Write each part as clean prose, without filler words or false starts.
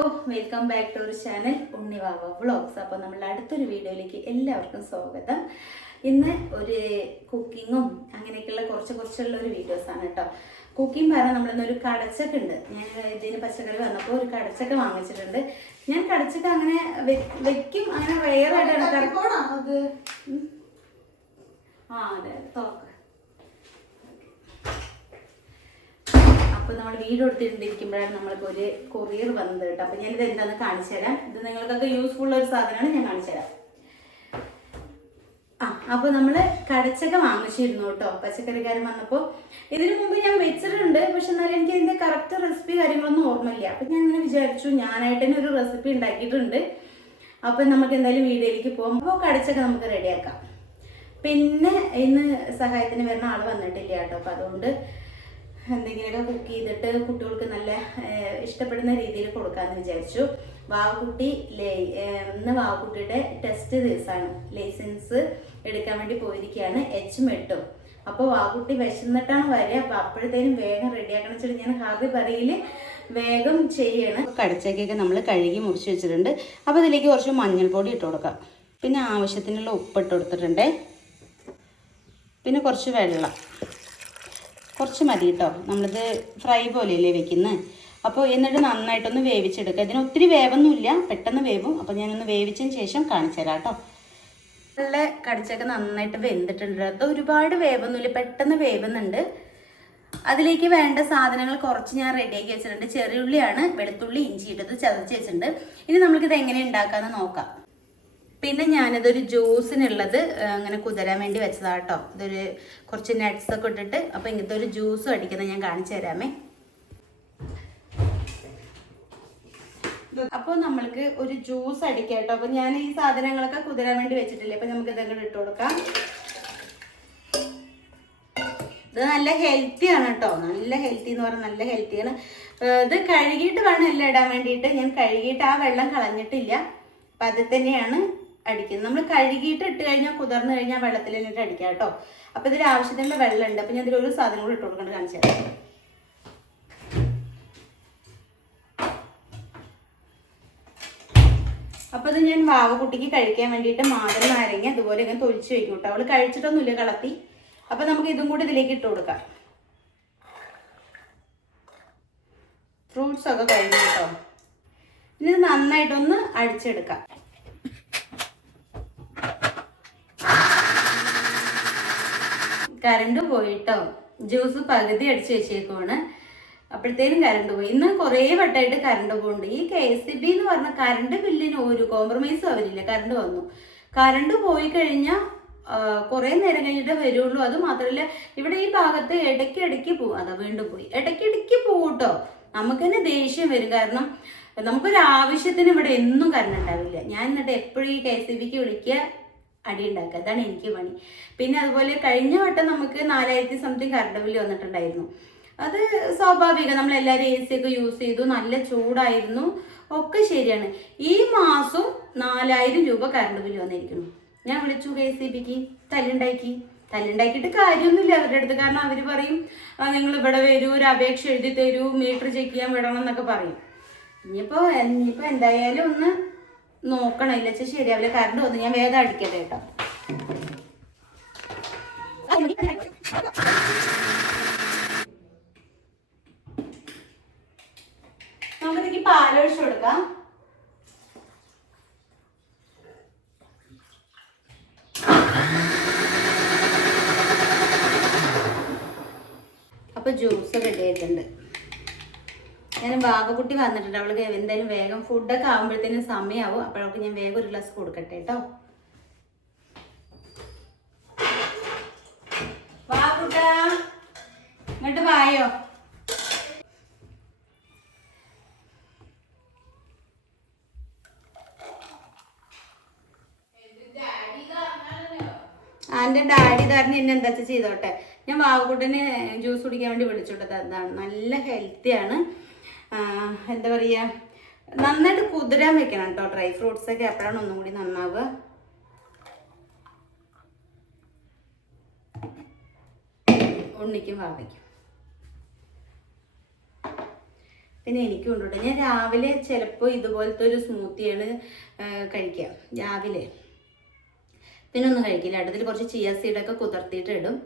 Welcome back to our channel Unnivava vlogs. അപ്പോൾ നമ്മളുടെ അടുത്തൊരു വീഡിയോയിലേക്ക് എല്ലാവർക്കും സ്വാഗതം. ഇന്ന് ഒരു കുക്കിങ്ങും അങ്ങനെയൊക്കെയുള്ള കുറച്ചുള്ള ഒരു വീഡിയോസാണ് കേട്ടോ. കുക്കിംഗ് പറയാൻ നമ്മളിന്നൊരു കടച്ചക്ക ഉണ്ട്. ഞാൻ ഇതിന് പച്ചക്കറി വന്നപ്പോൾ ഒരു കടച്ചക്ക വാങ്ങിച്ചിട്ടുണ്ട്. ഞാൻ കടച്ചക്ക അങ്ങനെ വെക്കും, അങ്ങനെ റെയറായിട്ട് എടുക്കാറ്. അതെ തോക്ക്. അപ്പോൾ നമ്മൾ വീഡിയോ എടുത്തിട്ടിരിക്കുമ്പോഴാണ് നമ്മൾക്ക് ഒരു കൊറിയർ വന്നത് കേട്ടോ. അപ്പോൾ ഞാനിത് എന്താണെന്ന് കാണിച്ചു തരാം. ഇത് നിങ്ങൾക്കൊക്കെ യൂസ്ഫുൾ ഒരു സാധനമാണ്, ഞാൻ കാണിച്ചു തരാം. അപ്പോൾ നമ്മൾ കടച്ചക്ക വാങ്ങിച്ചിരുന്നു കേട്ടോ. പച്ചക്കറിക്കാരൻ വന്നപ്പോൾ ഇതിനു മുമ്പ് ഞാൻ വെച്ചിട്ടുണ്ട്, പക്ഷെ എന്നാലും എനിക്ക് ഇതിൻ്റെ കറക്റ്റ് റെസിപ്പി കാര്യങ്ങളൊന്നും ഓർമ്മയില്ല. അപ്പം ഞാൻ ഇങ്ങനെ വിചാരിച്ചു ഞാനായിട്ട് തന്നെ ഒരു റെസിപ്പി ഉണ്ടാക്കിയിട്ടുണ്ട്. അപ്പം നമുക്ക് എന്തായാലും വീഡിയോയിലേക്ക് പോകും. അപ്പോൾ കടച്ചക്ക നമുക്ക് റെഡിയാക്കാം. പിന്നെ ഇന്ന് സഹായത്തിന് വരുന്ന ആൾ വന്നിട്ടില്ല കേട്ടോ. അപ്പോൾ അതുകൊണ്ട് എന്തെങ്കിലുമൊക്കെ കുക്ക് ചെയ്തിട്ട് കുട്ടികൾക്ക് നല്ല ഇഷ്ടപ്പെടുന്ന രീതിയിൽ കൊടുക്കാമെന്ന് വിചാരിച്ചു. വാവക്കുട്ടി ഇന്ന് വാവക്കുട്ടിയുടെ ടെസ്റ്റ് ദിവസമാണ്. ലൈസൻസ് എടുക്കാൻ വേണ്ടി പോയിരിക്കുകയാണ്, എച്ചും. അപ്പോൾ വാവക്കുട്ടി വിശന്നിട്ടാണ് വരിക. അപ്പോൾ അപ്പോഴത്തേനും വേഗം റെഡിയാക്കണം വെച്ചിട്ട് ഞാൻ ഹാബി പറയിൽ വേഗം ചെയ്യണം. കടച്ചക്കയൊക്കെ നമ്മൾ കഴുകി മുറിച്ച് വെച്ചിട്ടുണ്ട്. അപ്പോൾ ഇതിലേക്ക് കുറച്ച് മഞ്ഞൾപ്പൊടി ഇട്ട് കൊടുക്കാം. പിന്നെ ആവശ്യത്തിനുള്ള ഉപ്പ് ഇട്ട് കൊടുത്തിട്ടുണ്ട്. പിന്നെ കുറച്ച് വെള്ളം, കുറച്ച് മതി കേട്ടോ. നമ്മളിത് ഫ്രൈ പോലെയല്ലേ വെക്കുന്നത്. അപ്പോൾ എന്നിട്ട് നന്നായിട്ടൊന്ന് വേവിച്ചെടുക്കുക. ഇതിന് ഒത്തിരി വേവൊന്നുമില്ല, പെട്ടെന്ന് വേവും. അപ്പോൾ ഞാനൊന്ന് വേവിച്ചതിന് ശേഷം കാണിച്ചു തരാം കേട്ടോ. നല്ല കടിച്ചൊക്കെ നന്നായിട്ട് വെന്തിട്ടുണ്ട്. അത് ഒരുപാട് വേവൊന്നുമില്ല, പെട്ടെന്ന് വേവുന്നുണ്ട്. അതിലേക്ക് വേണ്ട സാധനങ്ങൾ കുറച്ച് ഞാൻ റെഡിയാക്കി വെച്ചിട്ടുണ്ട്. ചെറിയുള്ളിയാണ്, വെളുത്തുള്ളി, ഇഞ്ചി ഇട്ടത് ചതച്ച് വെച്ചിട്ടുണ്ട്. ഇനി നമുക്കിത് എങ്ങനെ ഉണ്ടാക്കാമെന്ന് നോക്കാം. പിന്നെ ഞാനിതൊരു ജ്യൂസിനുള്ളത് അങ്ങനെ കുതിരാൻ വേണ്ടി വെച്ചതാണ് കേട്ടോ. ഇതൊരു കുറച്ച് നട്ട്സൊക്കെ ഇട്ടിട്ട് അപ്പോൾ ഇങ്ങനത്തെ ഒരു ജ്യൂസും അടിക്കുന്നത് ഞാൻ കാണിച്ചു തരാമേ. അപ്പോൾ നമ്മൾക്ക് ഒരു ജ്യൂസ് അടിക്കാം കേട്ടോ. അപ്പോൾ ഞാൻ ഈ സാധനങ്ങളൊക്കെ കുതിരാൻ വേണ്ടി വെച്ചിട്ടില്ലേ, അപ്പോൾ നമുക്ക് ഇതെല്ലാം ഇട്ട് കൊടുക്കാം. ഇത് നല്ല ഹെൽത്തിയാണ് കേട്ടോ. നല്ല ഹെൽത്തി എന്ന് പറഞ്ഞാൽ നല്ല ഹെൽത്തിയാണ്. ഇത് കഴുകിയിട്ട് വേണം എല്ലാം ഇടാൻ വേണ്ടിയിട്ട്. ഞാൻ കഴുകിയിട്ട് ആ വെള്ളം കളഞ്ഞിട്ടില്ല. അപ്പം അത് തന്നെയാണ് അടിക്കുന്നത്. നമ്മൾ കഴുകിയിട്ട് ഇട്ട് കഴിഞ്ഞാൽ കുതിർന്ന് കഴിഞ്ഞാൽ വെള്ളത്തിൽ തന്നിട്ട് അടിക്കാം കേട്ടോ. അപ്പോൾ ഇതിൽ ആവശ്യത്തിനുള്ള വെള്ളം ഉണ്ട്. അപ്പോൾ ഞാൻ ഇതിലൊരു സാധനം കൂടി ഇട്ട് കൊടുക്കേണ്ടത് കാണിച്ചു തരാം. അപ്പോൾ ഇത് ഞാൻ വാവക്കുട്ടിക്ക് കഴിക്കാൻ വേണ്ടിയിട്ട് മാതൽ നാരങ്ങ അതുപോലെ ഇങ്ങനെ തൊലിച്ച് വയ്ക്കും കേട്ടോ. അവൾ കഴിച്ചിട്ടൊന്നുമില്ല, കളത്തി. അപ്പോൾ നമുക്ക് ഇതും കൂടി ഇതിലേക്ക് ഇട്ട് കൊടുക്കാം. ഫ്രൂട്ട്സ് ഒക്കെ കഴിഞ്ഞു കേട്ടോ. ഇനി ഇത് നന്നായിട്ടൊന്ന് അടിച്ചെടുക്കാം. കറണ്ട് പോയിട്ടോ. ജ്യൂസ് പകുതി അടിച്ച് വെച്ചേക്കുവാണ്. അപ്പോഴത്തേനും കറണ്ട് പോയി. ഇന്ന് കുറേ വട്ടമായിട്ട് കറണ്ട് പോകുന്നുണ്ട്. ഈ KSEB എന്ന് പറഞ്ഞ കറണ്ട് ബില്ലിന് ഒരു കോംപ്രമൈസും അവരില്ല. കറണ്ട് വന്നു, കറണ്ട് പോയി കഴിഞ്ഞാൽ കുറേ നേരം കഴിഞ്ഞിട്ടേ വരുള്ളൂ. അത് മാത്രമല്ല ഇവിടെ ഈ ഭാഗത്ത് ഇടയ്ക്കിടയ്ക്ക് പോകും. അതാ വീണ്ടും പോയി, ഇടയ്ക്കിടയ്ക്ക് പോകും കേട്ടോ. നമുക്ക് തന്നെ ദേഷ്യം വരും. കാരണം നമുക്കൊരു ആവശ്യത്തിന് ഇവിടെ എന്നും കറണ്ട് ഉണ്ടാവില്ല. ഞാൻ എന്നിട്ട് എപ്പോഴും ഈ KSEBക്ക് വിളിക്കുക, അടി ഉണ്ടാക്കുക. അതാണ് എനിക്ക് പണി. പിന്നെ അതുപോലെ കഴിഞ്ഞ വട്ടം നമുക്ക് 4000 സംതിങ് കറണ്ട് ബില്ല് വന്നിട്ടുണ്ടായിരുന്നു. അത് സ്വാഭാവികം, നമ്മളെല്ലാവരും AC ഒക്കെ യൂസ് ചെയ്തു, നല്ല ചൂടായിരുന്നു, ഒക്കെ ശരിയാണ്. ഈ മാസം 4000 രൂപ കറണ്ട് ബില്ല് വന്നിരിക്കുന്നു. ഞാൻ വിളിച്ചു KSEBക്ക്, തല്ലുണ്ടാക്കിയിട്ട് കാര്യമൊന്നുമില്ല അവരുടെ അടുത്ത്. കാരണം അവർ പറയും നിങ്ങൾ ഇവിടെ വരൂ, ഒരു അപേക്ഷ എഴുതി തരൂ, മീറ്റർ ചെക്ക് ചെയ്യാൻ വിടണം എന്നൊക്കെ പറയും. ഇനിയിപ്പോൾ എന്തായാലും ഒന്ന് നോക്കണം, ഇല്ല വെച്ചാൽ ശരിയാവില്ല. കറണ്ട് വന്നു, ഞാൻ വേഗം അടിക്കട്ടെ കേട്ടോ. നമുക്കിതിക്ക് പാലൊഴിച്ചു കൊടുക്കാം. അപ്പൊ ജ്യൂസ് റെഡി ആയിട്ടുണ്ട്. ഞാൻ വാവക്കുട്ടി വന്നിട്ടുണ്ട്. അവൾക്ക് എന്തായാലും വേഗം ഫുഡൊക്കെ ആകുമ്പോഴത്തേനും സമയമാവും. അപ്പോഴവൾക്ക് ഞാൻ വേഗം ഒരു ഗ്ലാസ് കൊടുക്കട്ടെ കേട്ടോ. വാവക്കുട്ട ഇങ്ങോട്ട് വായോ. എൻ്റെ ഡാഡി കാരണം എന്നെ എന്താ ചെയ്തോട്ടെ. ഞാൻ വാവക്കുട്ടനെ ജ്യൂസ് കുടിക്കാൻ വേണ്ടി വിളിച്ചോട്ടത്. അതാണ് നല്ല ഹെൽത്തിയാണ്. എന്താ പറയുക, നന്നായിട്ട് കുതിരാൻ വെക്കണം കേട്ടോ. ഡ്രൈ ഫ്രൂട്ട്സൊക്കെ അപ്പോഴാണ് ഒന്നും കൂടി നന്നാവുക. ഉണ്ണിക്കും വാവയ്ക്കും. പിന്നെ എനിക്കും ഉണ്ട് കേട്ടോ. ഞാൻ രാവിലെ ചിലപ്പോൾ ഇതുപോലത്തെ ഒരു സ്മൂത്തിയാണ് കഴിക്കുക രാവിലെ, പിന്നെ ഒന്നും കഴിക്കില്ല. അടുത്തിൽ കുറച്ച് ചിയ സീഡൊക്കെ കുതിർത്തിയിട്ട് ഇടും.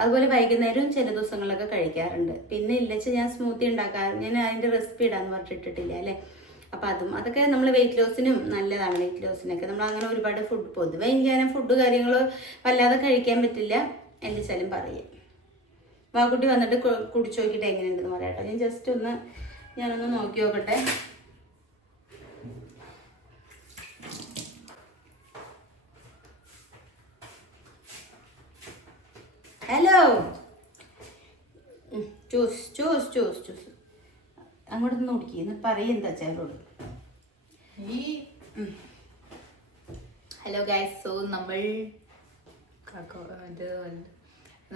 അതുപോലെ വൈകുന്നേരവും ചില ദിവസങ്ങളിലൊക്കെ കഴിക്കാറുണ്ട്. പിന്നെ ഇല്ലച്ച് ഞാൻ സ്മൂത്തി ഉണ്ടാക്കാറ്, ഞാൻ അതിൻ്റെ റെസിപ്പി ഇടാന്ന് പറഞ്ഞിട്ടിട്ടില്ല അല്ലേ. അപ്പോൾ അതൊക്കെ നമ്മൾ വെയിറ്റ് ലോസിനും നല്ലതാണ്. വെയിറ്റ് ലോസിനൊക്കെ നമ്മൾ അങ്ങനെ ഒരുപാട് ഫുഡ്, പൊതുവെ എനിക്ക് ഫുഡ് കാര്യങ്ങൾ വല്ലാതെ കഴിക്കാൻ പറ്റില്ല. എൻ്റെ ചലും പറയും. വാക്കുട്ടി വന്നിട്ട് കുടിച്ചു നോക്കിയിട്ട് എങ്ങനെയുണ്ടെന്ന് പറയാം കേട്ടോ. ഞാൻ ജസ്റ്റ് ഞാനൊന്ന് നോക്കി നോക്കട്ടെ. Hello, choose choose choose choose അങ്ങോട്ടൊന്ന് നോക്കി എന്ന് പറയെന്താ ചേട്ടോട്. ഹലോ ഗൈസ്, സോ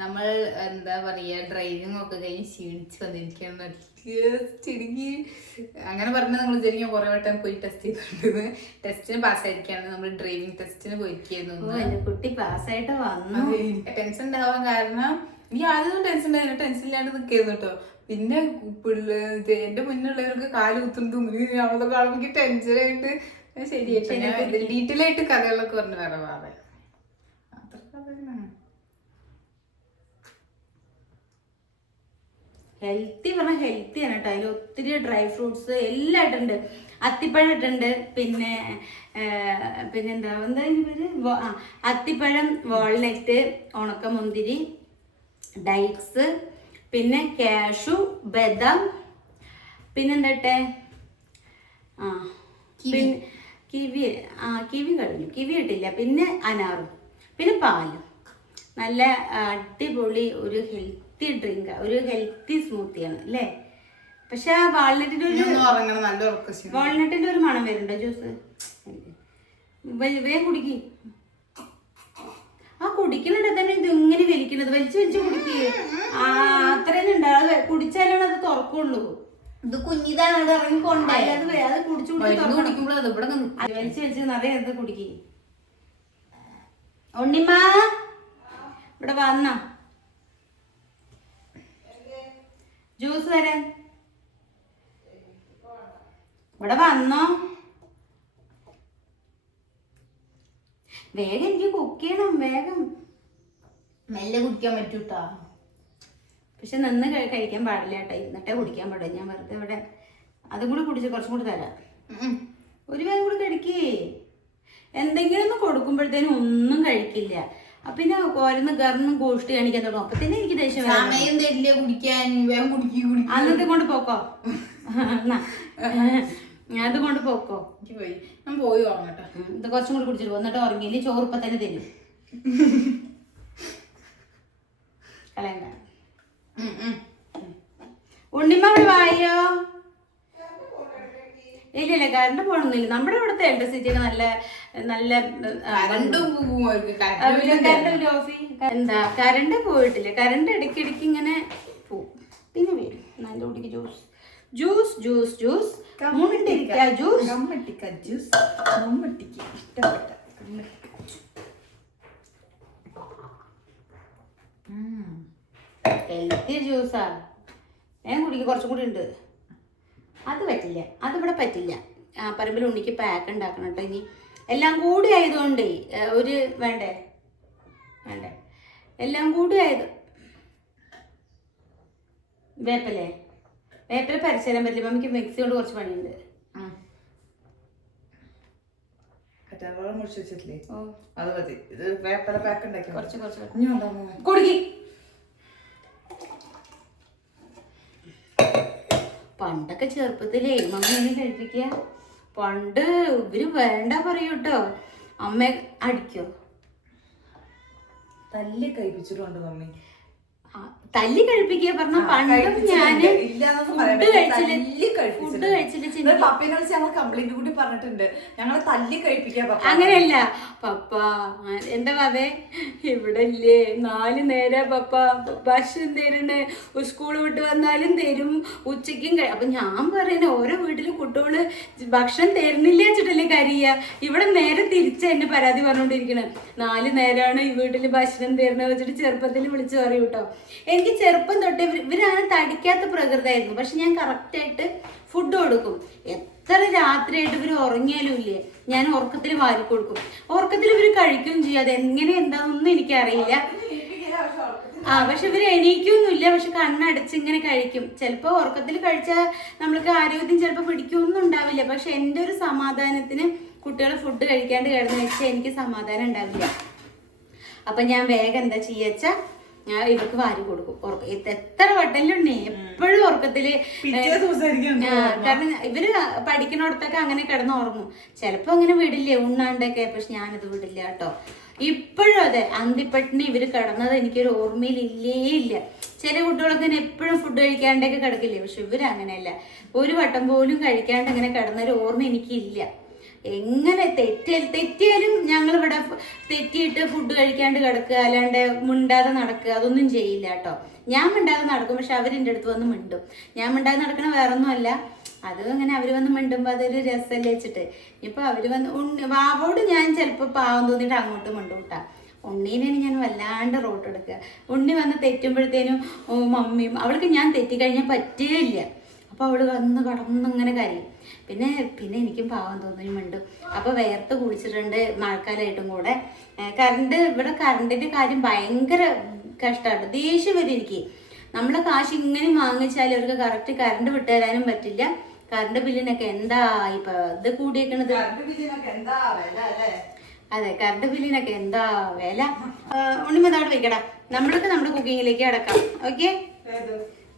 നമ്മൾ എന്താ പറയുക, ഡ്രൈവിംഗ് ഒക്കെ കഴിഞ്ഞ് ക്ഷീണിച്ച് വന്നിരിക്കുകയാണ്. ചിടുങ്ങി അങ്ങനെ പറഞ്ഞാൽ നമ്മൾ വിചാരിക്കും കുറേ വട്ടം പോയി ടെസ്റ്റ് ചെയ്തിട്ടുണ്ട്. ടെസ്റ്റിന് പാസ്സായിരിക്കുകയാണ്. നമ്മൾ ഡ്രൈവിംഗ് ടെസ്റ്റിന് പോയിരിക്കുന്നു. കുട്ടി പാസ്സായിട്ട് വന്നു. ടെൻഷൻ ഉണ്ടാവാൻ കാരണം എനിക്ക് ആദ്യം ടെൻഷൻ ഉണ്ടായിരുന്നു, ടെൻഷൻ ഇല്ലാണ്ട് നിൽക്കുന്നു കേട്ടോ. പിന്നെ എന്റെ മുന്നിലുള്ളവർക്ക് കാല് കുത്തുന്നതും അവളെ കാണുമ്പോൾ എനിക്ക് ടെൻഷനായിട്ട് ശരിയായിട്ട് ഞാൻ ഡീറ്റെയിൽ ആയിട്ട് കഥകളൊക്കെ പറഞ്ഞു പറയാം. അത്ര കഥ ഹെൽത്തി പറഞ്ഞാൽ ഹെൽത്തിയാണ് കേട്ടോ. അതിൽ ഒത്തിരി ഡ്രൈ ഫ്രൂട്ട്സ് എല്ലാം ഇട്ടുണ്ട്. അത്തിപ്പഴം ഇട്ടുണ്ട്, പിന്നെന്താ പേര്, അത്തിപ്പഴം, വാൾനട്ട്, ഉണക്കമുന്തിരി, ഡൈറ്റ്സ്, പിന്നെ കാഷു, ബദാം, പിന്നെന്താട്ടെ കിവി കഴിഞ്ഞു, കിവി ഇട്ടില്ല, പിന്നെ അനാറും, പിന്നെ പാലും. നല്ല അടിപൊളി ഒരു ഹെൽത്തി ഡ്രിങ്ക്, ഒരു ഹെൽത്തി സ്മൂത്തിയാണ് അല്ലേ. പക്ഷെ ആ വാൾനട്ടിന്റെ ഒരു മണം വരുന്നുണ്ടോ ജ്യൂസ്? വേഗം കുടിക്ക്. ആ കുടിക്കുന്നുണ്ട് തന്നെ ഇത് ഇങ്ങനെ വലിക്കുന്നത്, വലിച്ചു കുടിക്കുക. അത്രയും ഉണ്ടാവും. കുടിച്ചാലാണ് അത് തുറക്കുള്ളൂ. ഇത് കുഞ്ഞിതാണ് അത് ഇറങ്ങിക്കൊണ്ടായി. അത് കുടിച്ചു വലിച്ചു നിറയെ അത് കുടിക്കുക. ഉണ്ണിമാ ഇവിടെ വന്ന ജ്യൂസ് തരാൻ ഇവിടെ വന്നോ. വേഗം എനിക്ക് കുക്ക് ചെയ്യണം, വേഗം. മെല്ലെ കുടിക്കാൻ പറ്റൂട്ടാ. പക്ഷെ നിന്ന് കഴിക്കാൻ പാടില്ല കേട്ടോ, ഇരുന്നിട്ടേ കുടിക്കാൻ പാടില്ല. ഞാൻ വെറുതെ ഇവിടെ അതും കൂടി കുടിച്ച് കുറച്ചും കൂടി തരാം. ഒരു വേഗം കൂടി കഴിക്കേ. എന്തെങ്കിലും ഒന്ന് കൊടുക്കുമ്പോഴത്തേനും ഒന്നും കഴിക്കില്ല. പിന്നെ ഓരോന്ന് കറന്നും ഗോഷ്ടി കാണിക്കാൻ തുടങ്ങും. അപ്പൊ തന്നെ എനിക്ക് ദേഷ്യം അന്നത്തെ കൊണ്ട് പോക്കോ, അത് കൊണ്ട് പോക്കോ. ഞാൻ പോയി വാങ്ങട്ടെ. ഇത് കുറച്ചും കൂടി കുടിച്ചിട്ട് വന്നിട്ട് ഉറങ്ങിയില്ലേ ചോറ് ഇപ്പൊ തന്നെ തരും. കളയണ്ട. ഉണ്ണിമ്മ വായോ. ഇല്ല കറണ്ട് പോകണമെന്നില്ല. നമ്മുടെ ഇവിടുത്തെ ഇലക്ട്രിസിറ്റി ഒക്കെ നല്ല എന്താ കറണ്ട് പോയിട്ടില്ല. കറണ്ട് ഇടയ്ക്കിടയ്ക്ക് ഇങ്ങനെ പോവും, പിന്നെ വരും. നല്ല കുട്ടിക്ക് ജ്യൂസ് ജ്യൂസ് ജ്യൂസ് ജ്യൂസ് ഇഷ്ടപ്പെട്ട ഹെൽത്തി ജ്യൂസാ. ഞാൻ കുടിക്കുക. കുറച്ചും കൂടി ഉണ്ട്. അത് പറ്റില്ല, അതിവിടെ പറ്റില്ല. പറമ്പിൽ ഉണ്ണിക്ക് പാക്ക് ഉണ്ടാക്കണം കേട്ടോ. ഇനി എല്ലാം കൂടി ആയതുകൊണ്ടേ ഒരു വേണ്ടേ എല്ലാം കൂടി ആയത്. വേപ്പില പരിചയം പറ്റില്ല. മമ്മിക്ക് മിക്സി കൊണ്ട് കുറച്ച് പണിയുണ്ട്. കുടുക്കി പണ്ടൊക്കെ ചെറുപ്പത്തിലേ മമ്മി എന്നെ കഴിപ്പിക്കുക. പണ്ട് ഇവര് വേണ്ട പറയൂട്ടോ. അമ്മ അടിക്കോ? തല്ലി കഴിപ്പിച്ചിട്ടുണ്ട് മമ്മി. തല്ലി കഴിപ്പിക്കുക പറഞ്ഞ പണ്ടും ഞാന് ഫുഡ് കഴിച്ചില്ല. കംപ്ലൈന്റ് കൂടി പറഞ്ഞിട്ടുണ്ട്, ഞങ്ങളെ തല്ലി കഴിപ്പിക്കുക. അങ്ങനെയല്ല പപ്പ, എന്താ പാവേ ഇവിടെ ഇല്ലേ 4 നേരം പപ്പ ഭക്ഷണം തരുന്നുണ്ട്. സ്കൂൾ വിട്ട് വന്നാലും തരും, ഉച്ചയ്ക്കും. അപ്പൊ ഞാൻ പറയുന്നത് ഓരോ വീട്ടിലും കുട്ടികള് ഭക്ഷണം തരുന്നില്ല വെച്ചിട്ടല്ലേ കരിയ. ഇവിടെ നേരെ തിരിച്ച എന്നെ പരാതി പറഞ്ഞുകൊണ്ടിരിക്കണ്. 4 നേരമാണ് ഈ വീട്ടിൽ ഭക്ഷണം തരുന്നത് വെച്ചിട്ട് ചെറുപ്പത്തിൽ വിളിച്ചു പറയും കേട്ടോ. എനിക്ക് ചെറുപ്പം തൊട്ടേ ഇവരാണ് തടിക്കാത്ത പ്രകൃതമായിരുന്നു. പക്ഷെ ഞാൻ കറക്റ്റായിട്ട് ഫുഡ് കൊടുക്കും. എത്ര രാത്രിയായിട്ട് ഇവർ ഉറങ്ങിയാലും ഇല്ലേ, ഞാൻ ഉറക്കത്തിൽ വാരി കൊടുക്കും. ഉറക്കത്തിൽ ഇവർ കഴിക്കുകയും ചെയ്യും. അതെങ്ങനെ എന്താണെന്നൊന്നും എനിക്കറിയില്ല. പക്ഷെ ഇവര് എണീക്കൊന്നുമില്ല. പക്ഷെ കണ്ണടച്ച് ഇങ്ങനെ കഴിക്കും. ചിലപ്പോ ഉറക്കത്തിൽ കഴിച്ചാൽ നമ്മൾക്ക് ആരോഗ്യം ചിലപ്പോൾ പിടിക്കൊന്നും ഉണ്ടാവില്ല. പക്ഷെ എൻ്റെ ഒരു സമാധാനത്തിന് കുട്ടികൾ ഫുഡ് കഴിക്കാണ്ട് കിടന്ന് വെച്ചാൽ എനിക്ക് സമാധാനം ഉണ്ടാവില്ല. അപ്പൊ ഞാൻ വേഗം എന്താ ചെയ്യാച്ചാ ഞാൻ ഇവർക്ക് വാരി കൊടുക്കും. എത്ര വട്ടലുണ്ടേ എപ്പോഴും ഉറക്കത്തില്. കാരണം ഇവര് പഠിക്കണോടത്തൊക്കെ അങ്ങനെ കിടന്ന് ഉറങ്ങും. ചിലപ്പോ അങ്ങനെ വിടില്ലേ ഉണ്ണാണ്ടൊക്കെ. പക്ഷെ ഞാനത് വിടില്ല കേട്ടോ. ഇപ്പോഴും അതെ, അന്തിപ്പട്ടിണി ഇവര് കിടന്നത് എനിക്കൊരു ഓർമ്മയിൽ ഇല്ല. ചില കുട്ടികളൊക്കെ എപ്പോഴും ഫുഡ് കഴിക്കാണ്ടൊക്കെ കിടക്കില്ലേ. പക്ഷെ ഇവര് അങ്ങനെയല്ല. ഒരു വട്ടം പോലും കഴിക്കാണ്ട് ഇങ്ങനെ കിടന്നൊരു ഓർമ്മ എനിക്കില്ല. എങ്ങനെ തെറ്റിയാലും ഞങ്ങൾ ഇവിടെ തെറ്റിയിട്ട് ഫുഡ് കഴിക്കാണ്ട് കിടക്കുക, അല്ലാണ്ട് മിണ്ടാതെ നടക്കുക, അതൊന്നും ചെയ്യില്ല കേട്ടോ. ഞാൻ മിണ്ടാതെ നടക്കും. പക്ഷെ അവരെൻ്റെ അടുത്ത് വന്ന് മിണ്ടും. ഞാൻ മിണ്ടാതെ നടക്കണ വേറൊന്നുമല്ല, അത് അങ്ങനെ അവർ വന്ന് മിണ്ടുമ്പോൾ അതൊരു രസമല്ലേ വെച്ചിട്ട്. ഇപ്പൊ അവര് വന്ന് വാവോട് ഞാൻ ചിലപ്പോൾ പാവം തോന്നിയിട്ട് അങ്ങോട്ട് മിണ്ടും കേട്ടാ. ഉണ്ണീനെയാണ് ഞാൻ വല്ലാണ്ട് റോട്ടെടുക്കുക. ഉണ്ണി വന്ന് തെറ്റുമ്പോഴത്തേനും മമ്മിയും അവൾക്ക് ഞാൻ തെറ്റിക്കഴിഞ്ഞാൽ പറ്റുകയില്ല. അപ്പോൾ അവള് വന്ന് കടന്നിങ്ങനെ കരയും. പിന്നെ എനിക്കും പാവം തോന്നി മിണ്ടും. അപ്പോൾ വേർത്ത് കുളിച്ചിട്ടുണ്ട് മഴക്കാലമായിട്ടും കൂടെ. ഇവിടെ കറണ്ടിന്റെ കാര്യം ഭയങ്കര കഷ്ടമാണ്. ദേഷ്യം വരും എനിക്ക്. നമ്മളെ കാശ് ഇങ്ങനെ വാങ്ങിച്ചാൽ അവർക്ക് കറക്റ്റ് കറണ്ട് വിട്ടുതരാനും പറ്റില്ല. കറണ്ട് ബില്ലിനൊക്കെ എന്താ ഇപ്പൊ ഇത് കൂടിയേക്കണത്. അതെ, കറണ്ട് ബില്ലിനൊക്കെ എന്താ വില. ഉണ്ണിമതവിടെ വെക്കടാ. നമ്മളൊക്കെ നമ്മുടെ കുക്കിങ്ങിലേക്ക് അടക്കാം. ഓക്കെ,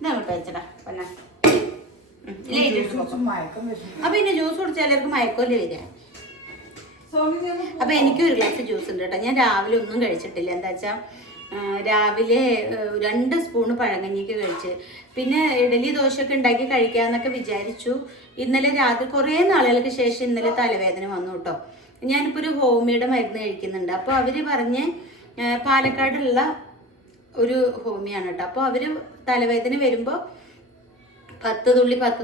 ഇതങ്ങോട്ട് വെച്ചടാ. അപ്പൊ പിന്നെ ജ്യൂസ് കുടിച്ചാൽ എല്ലാവർക്കും മയക്കോല്ലേ വരിക. അപ്പൊ എനിക്കും ഒരു ഗ്ലാസ് ജ്യൂസ് ഉണ്ട് കേട്ടോ. ഞാൻ രാവിലെ ഒന്നും കഴിച്ചിട്ടില്ല. എന്താ വെച്ചാ രാവിലെ 2 സ്പൂണ് പഴങ്കഞ്ഞിക്ക് കഴിച്ച്. പിന്നെ ഇഡലി ദോശയൊക്കെ ഉണ്ടാക്കി കഴിക്കാന്നൊക്കെ വിചാരിച്ചു. ഇന്നലെ രാത്രി കുറേ നാളുകൾക്ക് ശേഷം ഇന്നലെ തലവേദന വന്നു കേട്ടോ. ഞാനിപ്പോൾ ഒരു ഹോമിയുടെ മരുന്ന് കഴിക്കുന്നുണ്ട്. അപ്പോൾ അവര് പറഞ്ഞ് പാലക്കാടുള്ള ഒരു ഹോമിയാണ് കേട്ടോ. അപ്പോൾ അവര് തലവേദന വരുമ്പോൾ 10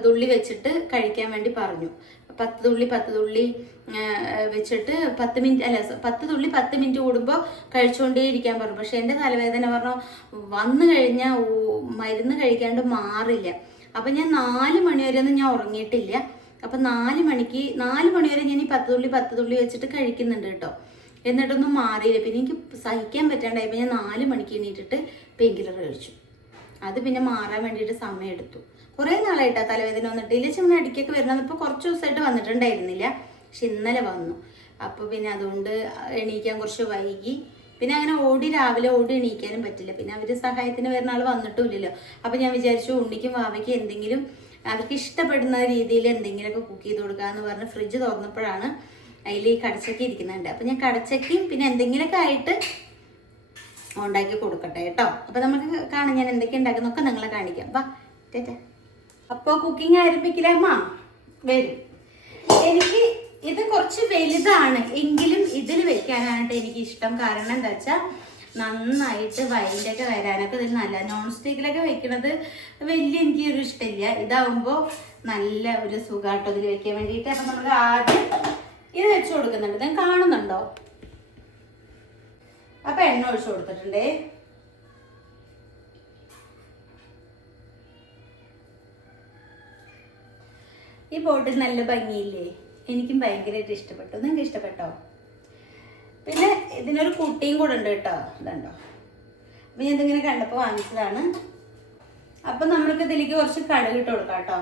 തുള്ളി വെച്ചിട്ട് കഴിക്കാൻ വേണ്ടി പറഞ്ഞു. 10 തുള്ളി വെച്ചിട്ട് 10 മിനിറ്റ് അല്ല 10 തുള്ളി 10 മിനിറ്റ് കൂടുമ്പോൾ കഴിച്ചുകൊണ്ടേ ഇരിക്കാൻ പറഞ്ഞു. പക്ഷെ എൻ്റെ തലവേദന പറഞ്ഞു വന്നു കഴിഞ്ഞാൽ മരുന്ന് കഴിക്കാണ്ട് മാറില്ല. അപ്പം ഞാൻ 4 മണി വരെ ഒന്നും ഞാൻ ഉറങ്ങിയിട്ടില്ല. അപ്പം 4 മണി വരെ ഞാൻ ഈ 10 തുള്ളി വെച്ചിട്ട് കഴിക്കുന്നുണ്ട് കേട്ടോ. എന്നിട്ടൊന്നും മാറിയില്ല. പിന്നെ എനിക്ക് സഹിക്കാൻ പറ്റാണ്ടായപ്പോൾ ഞാൻ 4 മണിക്ക് എണീറ്റിട്ട് പെയിൻ കില്ലർ കഴിച്ചു. അത് പിന്നെ മാറാൻ വേണ്ടിയിട്ട് സമയം എടുത്തു. കുറേ നാളായിട്ടാ തലവേദന വന്നിട്ട്. ഇല്ല ചെമ്മ അടിക്കൊക്കെ വരുന്നത്. ഇപ്പോൾ കുറച്ച് ദിവസമായിട്ട് വന്നിട്ടുണ്ടായിരുന്നില്ല. പക്ഷെ ഇന്നലെ വന്നു. അപ്പോൾ പിന്നെ അതുകൊണ്ട് എണീക്കാൻ കുറച്ച് വൈകി. പിന്നെ അങ്ങനെ രാവിലെ ഓടി എണീക്കാനും പറ്റില്ല. പിന്നെ അവർ സഹായത്തിന് വരുന്ന ആൾ വന്നിട്ടുമില്ലല്ലോ. അപ്പോൾ ഞാൻ വിചാരിച്ചു ഉണ്ണിക്കും വാവയ്ക്കും എന്തെങ്കിലും അവർക്ക് ഇഷ്ടപ്പെടുന്ന രീതിയിൽ എന്തെങ്കിലുമൊക്കെ കുക്ക് ചെയ്ത് കൊടുക്കാമെന്ന് പറഞ്ഞ് ഫ്രിഡ്ജ് തുറന്നപ്പോഴാണ് അതിൽ ഈ കടച്ചക്ക ഇരിക്കുന്നുണ്ട്. അപ്പോൾ ഞാൻ കടച്ചക്കയും പിന്നെ എന്തെങ്കിലുമൊക്കെ ആയിട്ട് ഉണ്ടാക്കി കൊടുക്കട്ടെ കേട്ടോ. അപ്പോൾ നമുക്ക് കാണാം ഞാൻ എന്തൊക്കെ ഉണ്ടാക്കുന്നൊക്കെ നിങ്ങളെ കാണിക്കാം. വാ ചേട്ടാ. അപ്പോൾ കുക്കിംഗ് ആരംഭിക്കില്ലമ്മ വരും. എനിക്ക് ഇത് കുറച്ച് വലുതാണ് എങ്കിലും ഇതിൽ വെക്കാനായിട്ട് എനിക്ക് ഇഷ്ടം. കാരണം എന്താ വെച്ചാൽ നന്നായിട്ട് വൈൻഡൊക്കെ വരാനൊക്കെ ഇതിൽ നല്ല. നോൺ സ്റ്റിക്കിലൊക്കെ വെക്കുന്നത് വലിയ എനിക്കൊരു ഇഷ്ടമില്ല. ഇതാവുമ്പോൾ നല്ല ഒരു സുഖാട്ടോ ഇതിൽ വെക്കാൻ വേണ്ടിയിട്ട്. അപ്പം നമ്മൾ ആദ്യം ഇത് വെച്ച് കൊടുക്കുന്നുണ്ട്. ഞാൻ കാണുന്നുണ്ടോ? അപ്പം എണ്ണ ഒഴിച്ചു കൊടുത്തിട്ടുണ്ടേ. ഈ ബോട്ടിൽ നല്ല ഭംഗിയില്ലേ? എനിക്കും ഭയങ്കരമായിട്ട് ഇഷ്ടപ്പെട്ടു. നിങ്ങൾക്ക് ഇഷ്ടപ്പെട്ടോ? പിന്നെ ഇതിനൊരു കുട്ടിയും കൂടെ ഉണ്ട് കേട്ടോ. ഇതുണ്ടോ? അപ്പം ഞാൻ ഇതിങ്ങനെ കണ്ടപ്പോൾ വാങ്ങിച്ചതാണ്. അപ്പം നമ്മൾക്ക് ഇതിലേക്ക് കുറച്ച് കടുക് ഇട്ട് കൊടുക്കാം കേട്ടോ.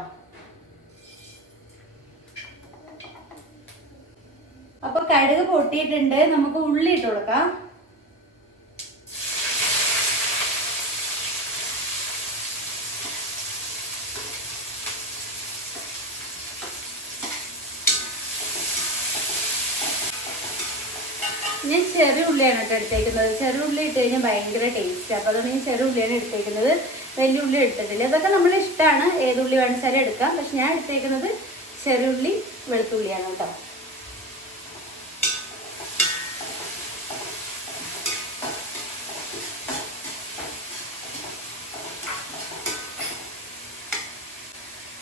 അപ്പൊ കടുക് പൊട്ടിയിട്ടുണ്ട്. നമുക്ക് ഉള്ളി ഇട്ട് കൊടുക്കാം. ഞാൻ ചെറിയ ഉള്ളിയാണ് കേട്ടോ എടുത്തേക്കുന്നത്. ചെറിയ ഉള്ളി ഇട്ട് കഴിഞ്ഞാൽ ഭയങ്കര ടേസ്റ്റ്. അപ്പോൾ അതുകൊണ്ട് ഞാൻ ചെറിയ ഉള്ളിയാണ് എടുത്തേക്കുന്നത്. വലിയ ഉള്ളി എടുത്തിട്ടില്ല. ഇതൊക്കെ നമ്മൾ ഇഷ്ടമാണ്, ഏതുള്ളി വേണിച്ചാലും എടുക്കാം. പക്ഷെ ഞാൻ എടുത്തേക്കുന്നത് ചെറിയ ഉള്ളി വെളുത്തുള്ളിയാണ് കേട്ടോ.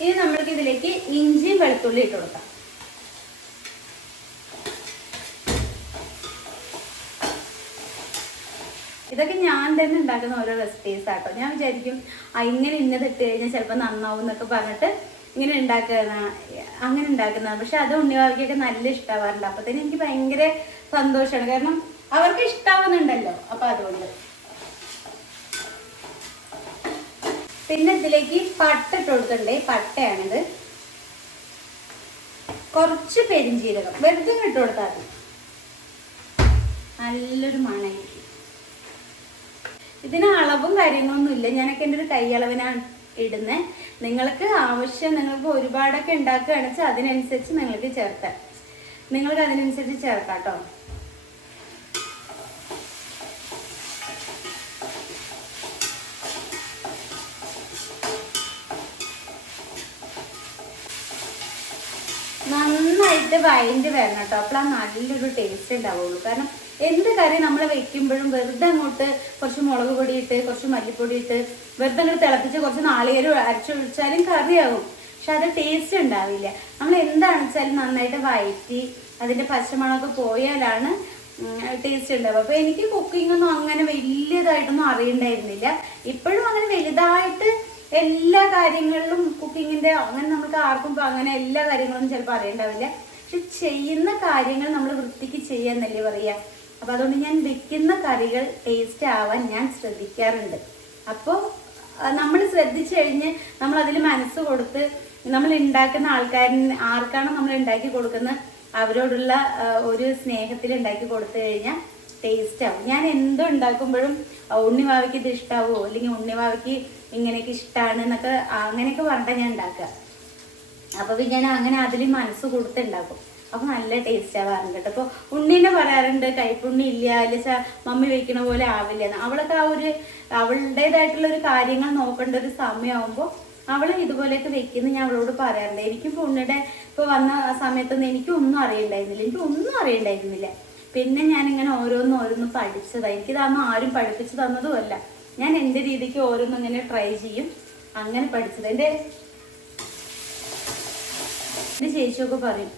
ഇനി നമ്മൾക്ക് ഇതിലേക്ക് ഇഞ്ചിയും വെളുത്തുള്ളി ഇട്ട് കൊടുക്കാം. ഇതൊക്കെ ഞാൻ തന്നെ ഉണ്ടാക്കുന്ന ഓരോ റെസിപ്പീസ് ആട്ടോ. ഞാൻ വിചാരിക്കും ഇങ്ങനെ ഇന്നത് ഇട്ട് കഴിഞ്ഞാൽ ചിലപ്പോൾ നന്നാവും എന്നൊക്കെ പറഞ്ഞിട്ട് ഇങ്ങനെ അങ്ങനെ ഉണ്ടാക്കുന്നതാണ്. പക്ഷെ അത് ഉണ്ണിവാവിക്കൊക്കെ നല്ല ഇഷ്ടമാവാറുണ്ട്. അപ്പൊ തന്നെ എനിക്ക് ഭയങ്കര സന്തോഷമാണ്, കാരണം അവർക്ക് ഇഷ്ടാവുന്നുണ്ടല്ലോ. അപ്പൊ അതുകൊണ്ട് പിന്നെ ഇതിലേക്ക് പട്ട ഇട്ട് കൊടുക്കണ്ടേ. പട്ടയാണിത്. കുറച്ച് പെരിഞ്ചീരകം വെറുതെ ഇട്ട് കൊടുത്താൽ മതി, നല്ലൊരു മണമായിരിക്കും. ഇതിന് അളവും കാര്യങ്ങളൊന്നും ഇല്ല, ഞാനൊക്കെ എൻ്റെ ഒരു കൈയളവിനാണ് ഇടുന്നത്. നിങ്ങൾക്ക് ആവശ്യം, നിങ്ങൾക്ക് ഒരുപാടൊക്കെ ഉണ്ടാക്കുകയാണെന്ന് വെച്ചാൽ അതിനനുസരിച്ച് നിങ്ങൾക്ക് ചേർക്കാം കേട്ടോ. നന്നായിട്ട് വഴണ്ടി വരണം കേട്ടോ, അപ്പോഴാണ് നല്ലൊരു ടേസ്റ്റ് ഉണ്ടാവുള്ളൂ. കാരണം എന്ത് കറി നമ്മൾ വെക്കുമ്പോഴും വെറുതെ അങ്ങോട്ട് കുറച്ച് മുളക് പൊടി ഇട്ട് കുറച്ച് മല്ലിപ്പൊടി ഇട്ട് വെറുതെ അങ്ങോട്ട് തിളപ്പിച്ച് കുറച്ച് നാളികേരം അരച്ചൊഴിച്ചാലും കറിയാവും, പക്ഷെ അത് ടേസ്റ്റ് ഉണ്ടാവില്ല. നമ്മൾ എന്താണെന്ന് വെച്ചാലും നന്നായിട്ട് വഴറ്റി അതിൻ്റെ പച്ചമണമൊക്കെ പോയാലാണ് ടേസ്റ്റ് ഉണ്ടാവുക. അപ്പോൾ എനിക്ക് കുക്കിംഗ് ഒന്നും അങ്ങനെ വലിയതായിട്ടൊന്നും അറിയണ്ടായിരുന്നില്ല. ഇപ്പോഴും അങ്ങനെ വലുതായിട്ട് എല്ലാ കാര്യങ്ങളിലും കുക്കിങ്ങിൻ്റെ അങ്ങനെ നമുക്ക് ആർക്കും അങ്ങനെ എല്ലാ കാര്യങ്ങളൊന്നും ചിലപ്പോൾ അറിയണ്ടാവില്ല. പക്ഷെ ചെയ്യുന്ന കാര്യങ്ങൾ നമ്മൾ വൃത്തിക്ക് ചെയ്യാന്നല്ലേ പറയുക. അപ്പം അതുകൊണ്ട് ഞാൻ വെക്കുന്ന കറികൾ ടേസ്റ്റ് ആവാൻ ഞാൻ ശ്രദ്ധിക്കാറുണ്ട്. അപ്പോൾ നമ്മൾ ശ്രദ്ധിച്ചു കഴിഞ്ഞ് നമ്മൾ അതിൽ മനസ്സ് കൊടുത്ത് നമ്മൾ ഉണ്ടാക്കുന്ന ആർക്കാണോ നമ്മൾ ഉണ്ടാക്കി കൊടുക്കുന്നത് അവരോടുള്ള ഒരു സ്നേഹത്തിൽ ഉണ്ടാക്കി കൊടുത്തു കഴിഞ്ഞാൽ ടേസ്റ്റ് ആവും. ഞാൻ എന്തും ഉണ്ടാക്കുമ്പോഴും ഉണ്ണിവാവയ്ക്ക് ഇത് ഇഷ്ടാവോ, അല്ലെങ്കിൽ ഉണ്ണിവാവയ്ക്ക് ഇങ്ങനെയൊക്കെ ഇഷ്ടമാണ് എന്നൊക്കെ അങ്ങനെയൊക്കെ പറഞ്ഞിട്ടാണ് ഞാൻ ഉണ്ടാക്കുക. അപ്പോൾ ഞാൻ അങ്ങനെ അതിൽ മനസ്സ് കൊടുത്തുണ്ടാക്കും. അപ്പോൾ നല്ല ടേസ്റ്റ് ആവാറുണ്ട് കേട്ടോ. അപ്പോൾ ഉണ്ണീനെ പറയാറുണ്ട് കൈപ്പുണ്ണി ഇല്ല, അല്ലെങ്കിൽ മമ്മി വെക്കണ പോലെ ആവില്ല എന്ന്. അവളൊക്കെ അവളുടേതായിട്ടുള്ളൊരു കാര്യങ്ങൾ നോക്കേണ്ട ഒരു സമയമാകുമ്പോൾ അവൾ ഇതുപോലെയൊക്കെ വെക്കുന്ന ഞാൻ അവളോട് പറയാറുണ്ട്. എനിക്കും ഉണ്ണിയുടെ ഇപ്പോൾ വന്ന സമയത്തൊന്നും എനിക്കൊന്നും അറിയണ്ടായിരുന്നില്ല. പിന്നെ ഞാനിങ്ങനെ ഓരോന്നും പഠിച്ചതാണ്. എനിക്കിതൊന്നും ആരും പഠിപ്പിച്ചു തന്നതുമല്ല, ഞാൻ എൻ്റെ രീതിക്ക് ഓരോന്നും ഇങ്ങനെ ട്രൈ ചെയ്യും, അങ്ങനെ പഠിച്ചത്. എൻ്റെ ചേച്ചിയൊക്കെ പറയും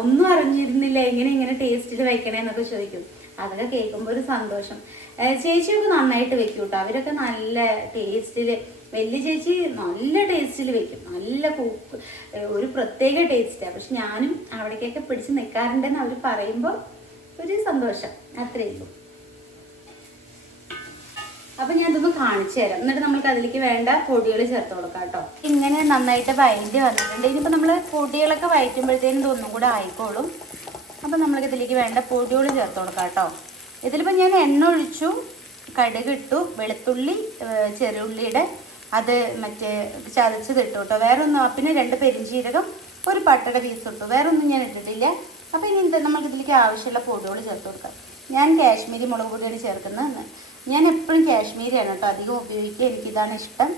ഒന്നും അറിഞ്ഞിരുന്നില്ല ഇങ്ങനെ ടേസ്റ്റിൽ വയ്ക്കണേന്നൊക്കെ ചോദിക്കും. അതൊക്കെ കേൾക്കുമ്പോൾ ഒരു സന്തോഷം. ചേച്ചിയൊക്കെ നന്നായിട്ട് വെക്കും കേട്ടോ. അവരൊക്കെ നല്ല ടേസ്റ്റിൽ, വലിയ ചേച്ചി നല്ല ടേസ്റ്റിൽ വെക്കും, നല്ല ഒരു പ്രത്യേക ടേസ്റ്റാണ്. പക്ഷെ ഞാനും അവിടേക്കൊക്കെ പിടിച്ച് നിൽക്കാറുണ്ടെന്ന് അവർ പറയുമ്പോൾ ഒരു സന്തോഷം, അത്രയേ ഉള്ളൂ. അപ്പം ഞാൻ ഇതൊന്ന് കാണിച്ചു തരാം. എന്നിട്ട് നമുക്ക് അതിലേക്ക് വേണ്ട പൊടികൾ ചേർത്ത് കൊടുക്കാം കേട്ടോ. ഇങ്ങനെ നന്നായിട്ട് വഴറ്റി വന്നിട്ടുണ്ട്. ഇനിയിപ്പോൾ നമ്മൾ പൊടികളൊക്കെ വഴറ്റുമ്പോഴത്തേനും ഇതൊന്നും കൂടെ ആയിക്കോളും. അപ്പം നമ്മൾക്ക് ഇതിലേക്ക് വേണ്ട പൊടികൾ ചേർത്ത് കൊടുക്കാം കേട്ടോ. ഇതിലിപ്പോൾ ഞാൻ എണ്ണ ഒഴിച്ചു, കടുകിട്ടു, വെളുത്തുള്ളി ചെറുള്ളിയുടെ അത് ചതച്ചത് ഇട്ടു കേട്ടോ. വേറെ ഒന്നും, പിന്നെ 2 പെരിഞ്ചീരകം, ഒരു പട്ടയുടെ പീസ് ഇട്ടു, വേറെ ഒന്നും ഞാൻ ഇട്ടിട്ടില്ല. അപ്പോൾ ഇനി നമുക്ക് ഇതിലേക്ക് ആവശ്യമുള്ള പൊടികൾ ചേർത്ത് കൊടുക്കാം. ഞാൻ കാശ്മീരി മുളക് പൊടിയാണ് ചേർക്കുന്നത്. ഞാൻ എപ്പോഴും കാശ്മീരിയാണ് കേട്ടോ അധികം ഉപയോഗിക്കുക, എനിക്കിതാണ് ഇഷ്ടം.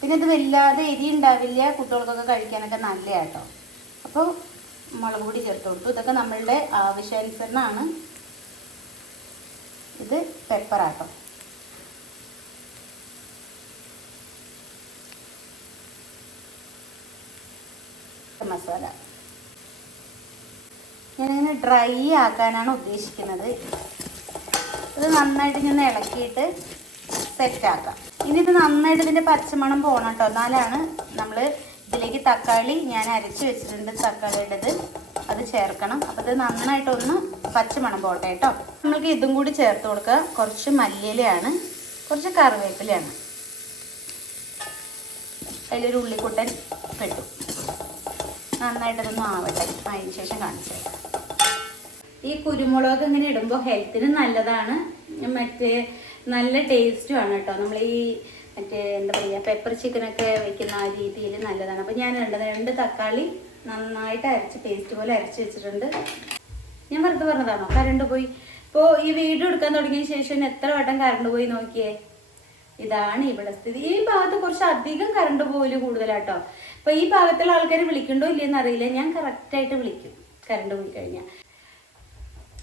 പിന്നെ ഇത് വല്ലാതെ എരി ഉണ്ടാവില്ല, കുട്ടികൾക്കൊക്കെ കഴിക്കാനൊക്കെ നല്ലതാണ് കേട്ടോ. അപ്പോൾ മുളക് പൊടി ചേർത്ത് കൊടുത്തു. ഇതൊക്കെ നമ്മളുടെ ആവശ്യാനുസരണമാണ്. ഇത് പെപ്പറാട്ടോ. മസാല ഞാനിങ്ങനെ ഡ്രൈ ആക്കാനാണ് ഉദ്ദേശിക്കുന്നത്. ഇത് നന്നായിട്ട് ഞാൻ ഇളക്കിയിട്ട് സെറ്റാക്കാം. ഇനി ഇത് നന്നായിട്ട് ഇതിൻ്റെ പച്ചമണം പോകണം കേട്ടോ. എന്നാലാണ് നമ്മൾ ഇതിലേക്ക് തക്കാളി ഞാൻ അരച്ച് വെച്ചിട്ടുണ്ട്, തക്കാളിയുടേത് അത് ചേർക്കണം. അപ്പോൾ ഇത് നന്നായിട്ടൊന്ന് പച്ചമണം പോട്ടെ കേട്ടോ. നമ്മൾക്ക് ഇതും കൂടി ചേർത്ത് കൊടുക്കുക. കുറച്ച് മല്ലിയിലയാണ്, കുറച്ച് കറിവേപ്പിലയാണ്, അതിലൊരു ഉള്ളിക്കുട്ടൻ പെട്ടു. നന്നായിട്ടതൊന്നും ആവട്ടെ, അതിന് ശേഷം കാണിച്ചു തരാം. ഈ കുരുമുളക് ഇങ്ങനെ ഇടുമ്പോൾ ഹെൽത്തിന് നല്ലതാണ്, നല്ല ടേസ്റ്റുമാണ് കേട്ടോ. നമ്മൾ ഈ എന്താ പറയുക പെപ്പർ ചിക്കനൊക്കെ വെക്കുന്ന ആ രീതിയിൽ നല്ലതാണ്. അപ്പോൾ ഞാൻ 2 തക്കാളി നന്നായിട്ട് അരച്ച് പേസ്റ്റ് പോലെ അരച്ച് വെച്ചിട്ടുണ്ട്. ഞാൻ വെറുതെ പറഞ്ഞതാണോ കറണ്ട് പോയി? ഇപ്പോൾ ഈ വീഡിയോ എടുക്കാൻ തുടങ്ങിയ ശേഷം എത്ര വട്ടം കറണ്ട് പോയി നോക്കിയേ. ഇതാണ് ഇവിടെ സ്ഥിതി. ഈ ഭാഗത്ത് കുറച്ച് അധികം കറണ്ട് പോകല് കൂടുതലാട്ടോ. അപ്പോൾ ഈ ഭാഗത്തുള്ള ആൾക്കാർ വിളിക്കണ്ടോ ഇല്ലയെന്ന് അറിയില്ല, ഞാൻ കറക്റ്റായിട്ട് വിളിക്കും കറണ്ട് പോയി കഴിഞ്ഞാൽ.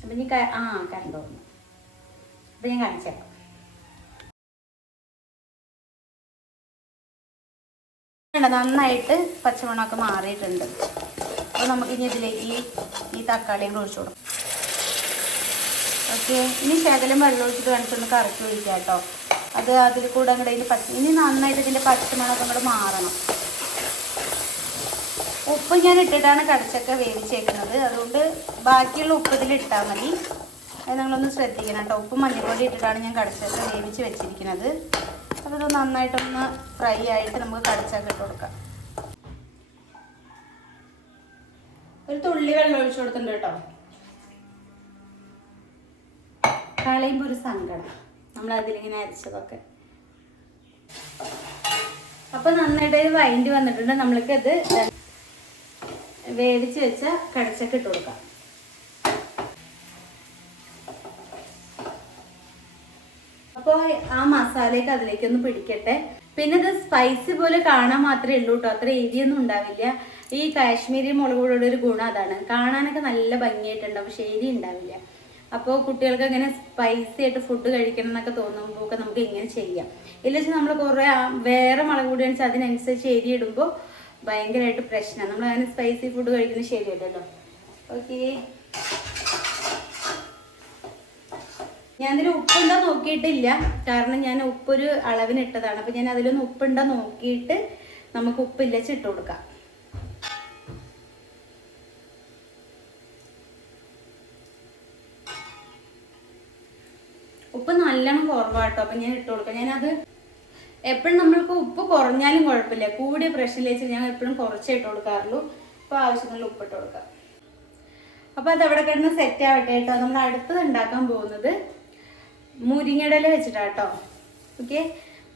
അപ്പം ഇനി കറണ്ട് വന്നു. അപ്പം ഞാൻ കാണിച്ചേക്കാം. നന്നായിട്ട് പച്ചമണമൊക്കെ മാറിയിട്ടുണ്ട്. അപ്പോൾ നമുക്കിനി ഇതിലേക്ക് ഈ തക്കാളിയും കൂടെ ഒഴിച്ചു കൊടുക്കാം. ഓക്കെ, ഇനി ശകലം വെള്ളം ഒഴിച്ചിട്ട് വേണ്ടിട്ടൊന്ന് കറക്കി ഒഴിക്കാം കേട്ടോ. അത് അതിൽ കൂടെ അങ്ങോട്ട് ഇനി നന്നായിട്ട് ഇതിൻ്റെ പച്ചമണമൊക്കെ അങ്ങോട്ട് മാറണം. ഉപ്പ് ഞാൻ ഇട്ടിട്ടാണ് കടച്ചക്ക വേവിച്ചേക്കുന്നത്, അതുകൊണ്ട് ബാക്കിയുള്ള ഉപ്പ് ഇതിലിട്ടാൽ മതി. അത് നിങ്ങളൊന്ന് ശ്രദ്ധിക്കണം കേട്ടോ. ഉപ്പ് മല്ലിപ്പൊടി ഇട്ടിട്ടാണ് ഞാൻ കടച്ചക്ക വേവിച്ച് വെച്ചിരിക്കുന്നത്. അപ്പോൾ ഇത് നന്നായിട്ടൊന്ന് ഫ്രൈ ആയിട്ട് നമുക്ക് കടച്ചക്ക ഇട്ട് കൊടുക്കാം. ഒരു തുള്ളി വെള്ളം ഒഴിച്ചു കൊടുത്തിട്ടുണ്ട് കേട്ടോ. കളയുമ്പോൾ ഒരു സങ്കടം നമ്മൾ അതിലിങ്ങനെ അരച്ചതൊക്കെ. അപ്പോൾ നന്നായിട്ട് വഴണ്ടി വന്നിട്ടുണ്ട്. നമ്മൾക്ക് ഇത് വേവിച്ച് വെച്ച കടച്ചക്ക ഇട്ട് കൊടുക്കാം. അപ്പോൾ ആ മസാലയൊക്കെ അതിലേക്കൊന്ന് പിടിക്കട്ടെ. പിന്നെ ഇത് സ്പൈസി പോലെ കാണാൻ മാത്രമേ ഉള്ളൂ കേട്ടോ, അത്ര എരിയൊന്നും ഉണ്ടാവില്ല. ഈ കാശ്മീരി മുളക് പൊടിയുടെ ഒരു ഗുണം അതാണ്, കാണാനൊക്കെ നല്ല ഭംഗിയായിട്ടുണ്ടാവും, പക്ഷെ എരി ഉണ്ടാവില്ല. അപ്പോൾ കുട്ടികൾക്ക് അങ്ങനെ സ്പൈസി ആയിട്ട് ഫുഡ് കഴിക്കണം എന്നൊക്കെ തോന്നുമ്പോൾ ഒക്കെ നമുക്ക് ഇങ്ങനെ ചെയ്യാം. ഇല്ലെങ്കിൽ നമ്മൾ കുറേ വേറെ മുളക് പൊടി വെച്ചാൽ അതിനനുസരിച്ച് എരി ഇടുമ്പോൾ ഭയങ്കരമായിട്ട് പ്രശ്നമാണ്. നമ്മൾ അങ്ങനെ സ്പൈസി ഫുഡ് കഴിക്കുന്നത് ശരിയല്ലല്ലോ. ഓക്കെ, ഞാനതിൽ ഉപ്പുണ്ടോ നോക്കിയിട്ടില്ല, കാരണം ഞാൻ ഉപ്പൊരു അളവിനിട്ടതാണ്. അപ്പം ഞാൻ അതിലൊന്ന് ഉപ്പുണ്ടോ നോക്കിയിട്ട് നമുക്ക് ഉപ്പില്ല ഇട്ട് കൊടുക്കാം. ഉപ്പ് നല്ലോണം കുറവാട്ടോ, അപ്പം ഞാൻ ഇട്ട് കൊടുക്കാം. ഞാനത് എപ്പോഴും നമ്മൾക്ക് ഉപ്പ് കുറഞ്ഞാലും കുഴപ്പമില്ല, കൂടിയ പ്രഷറിൽ വെച്ച് ഞാൻ എപ്പോഴും കുറച്ചേ ഇട്ട് കൊടുക്കാറുള്ളൂ. അപ്പോൾ ആവശ്യത്തിനുള്ള ഉപ്പിട്ട് കൊടുക്കാം. അപ്പോൾ അത് അവിടെ കിടന്ന് സെറ്റ് ആവട്ടെ കേട്ടോ. നമ്മൾ അടുത്തത് ഉണ്ടാക്കാൻ പോകുന്നത് മുരിങ്ങയില വെച്ചിട്ടാണ് കേട്ടോ. ഓക്കെ,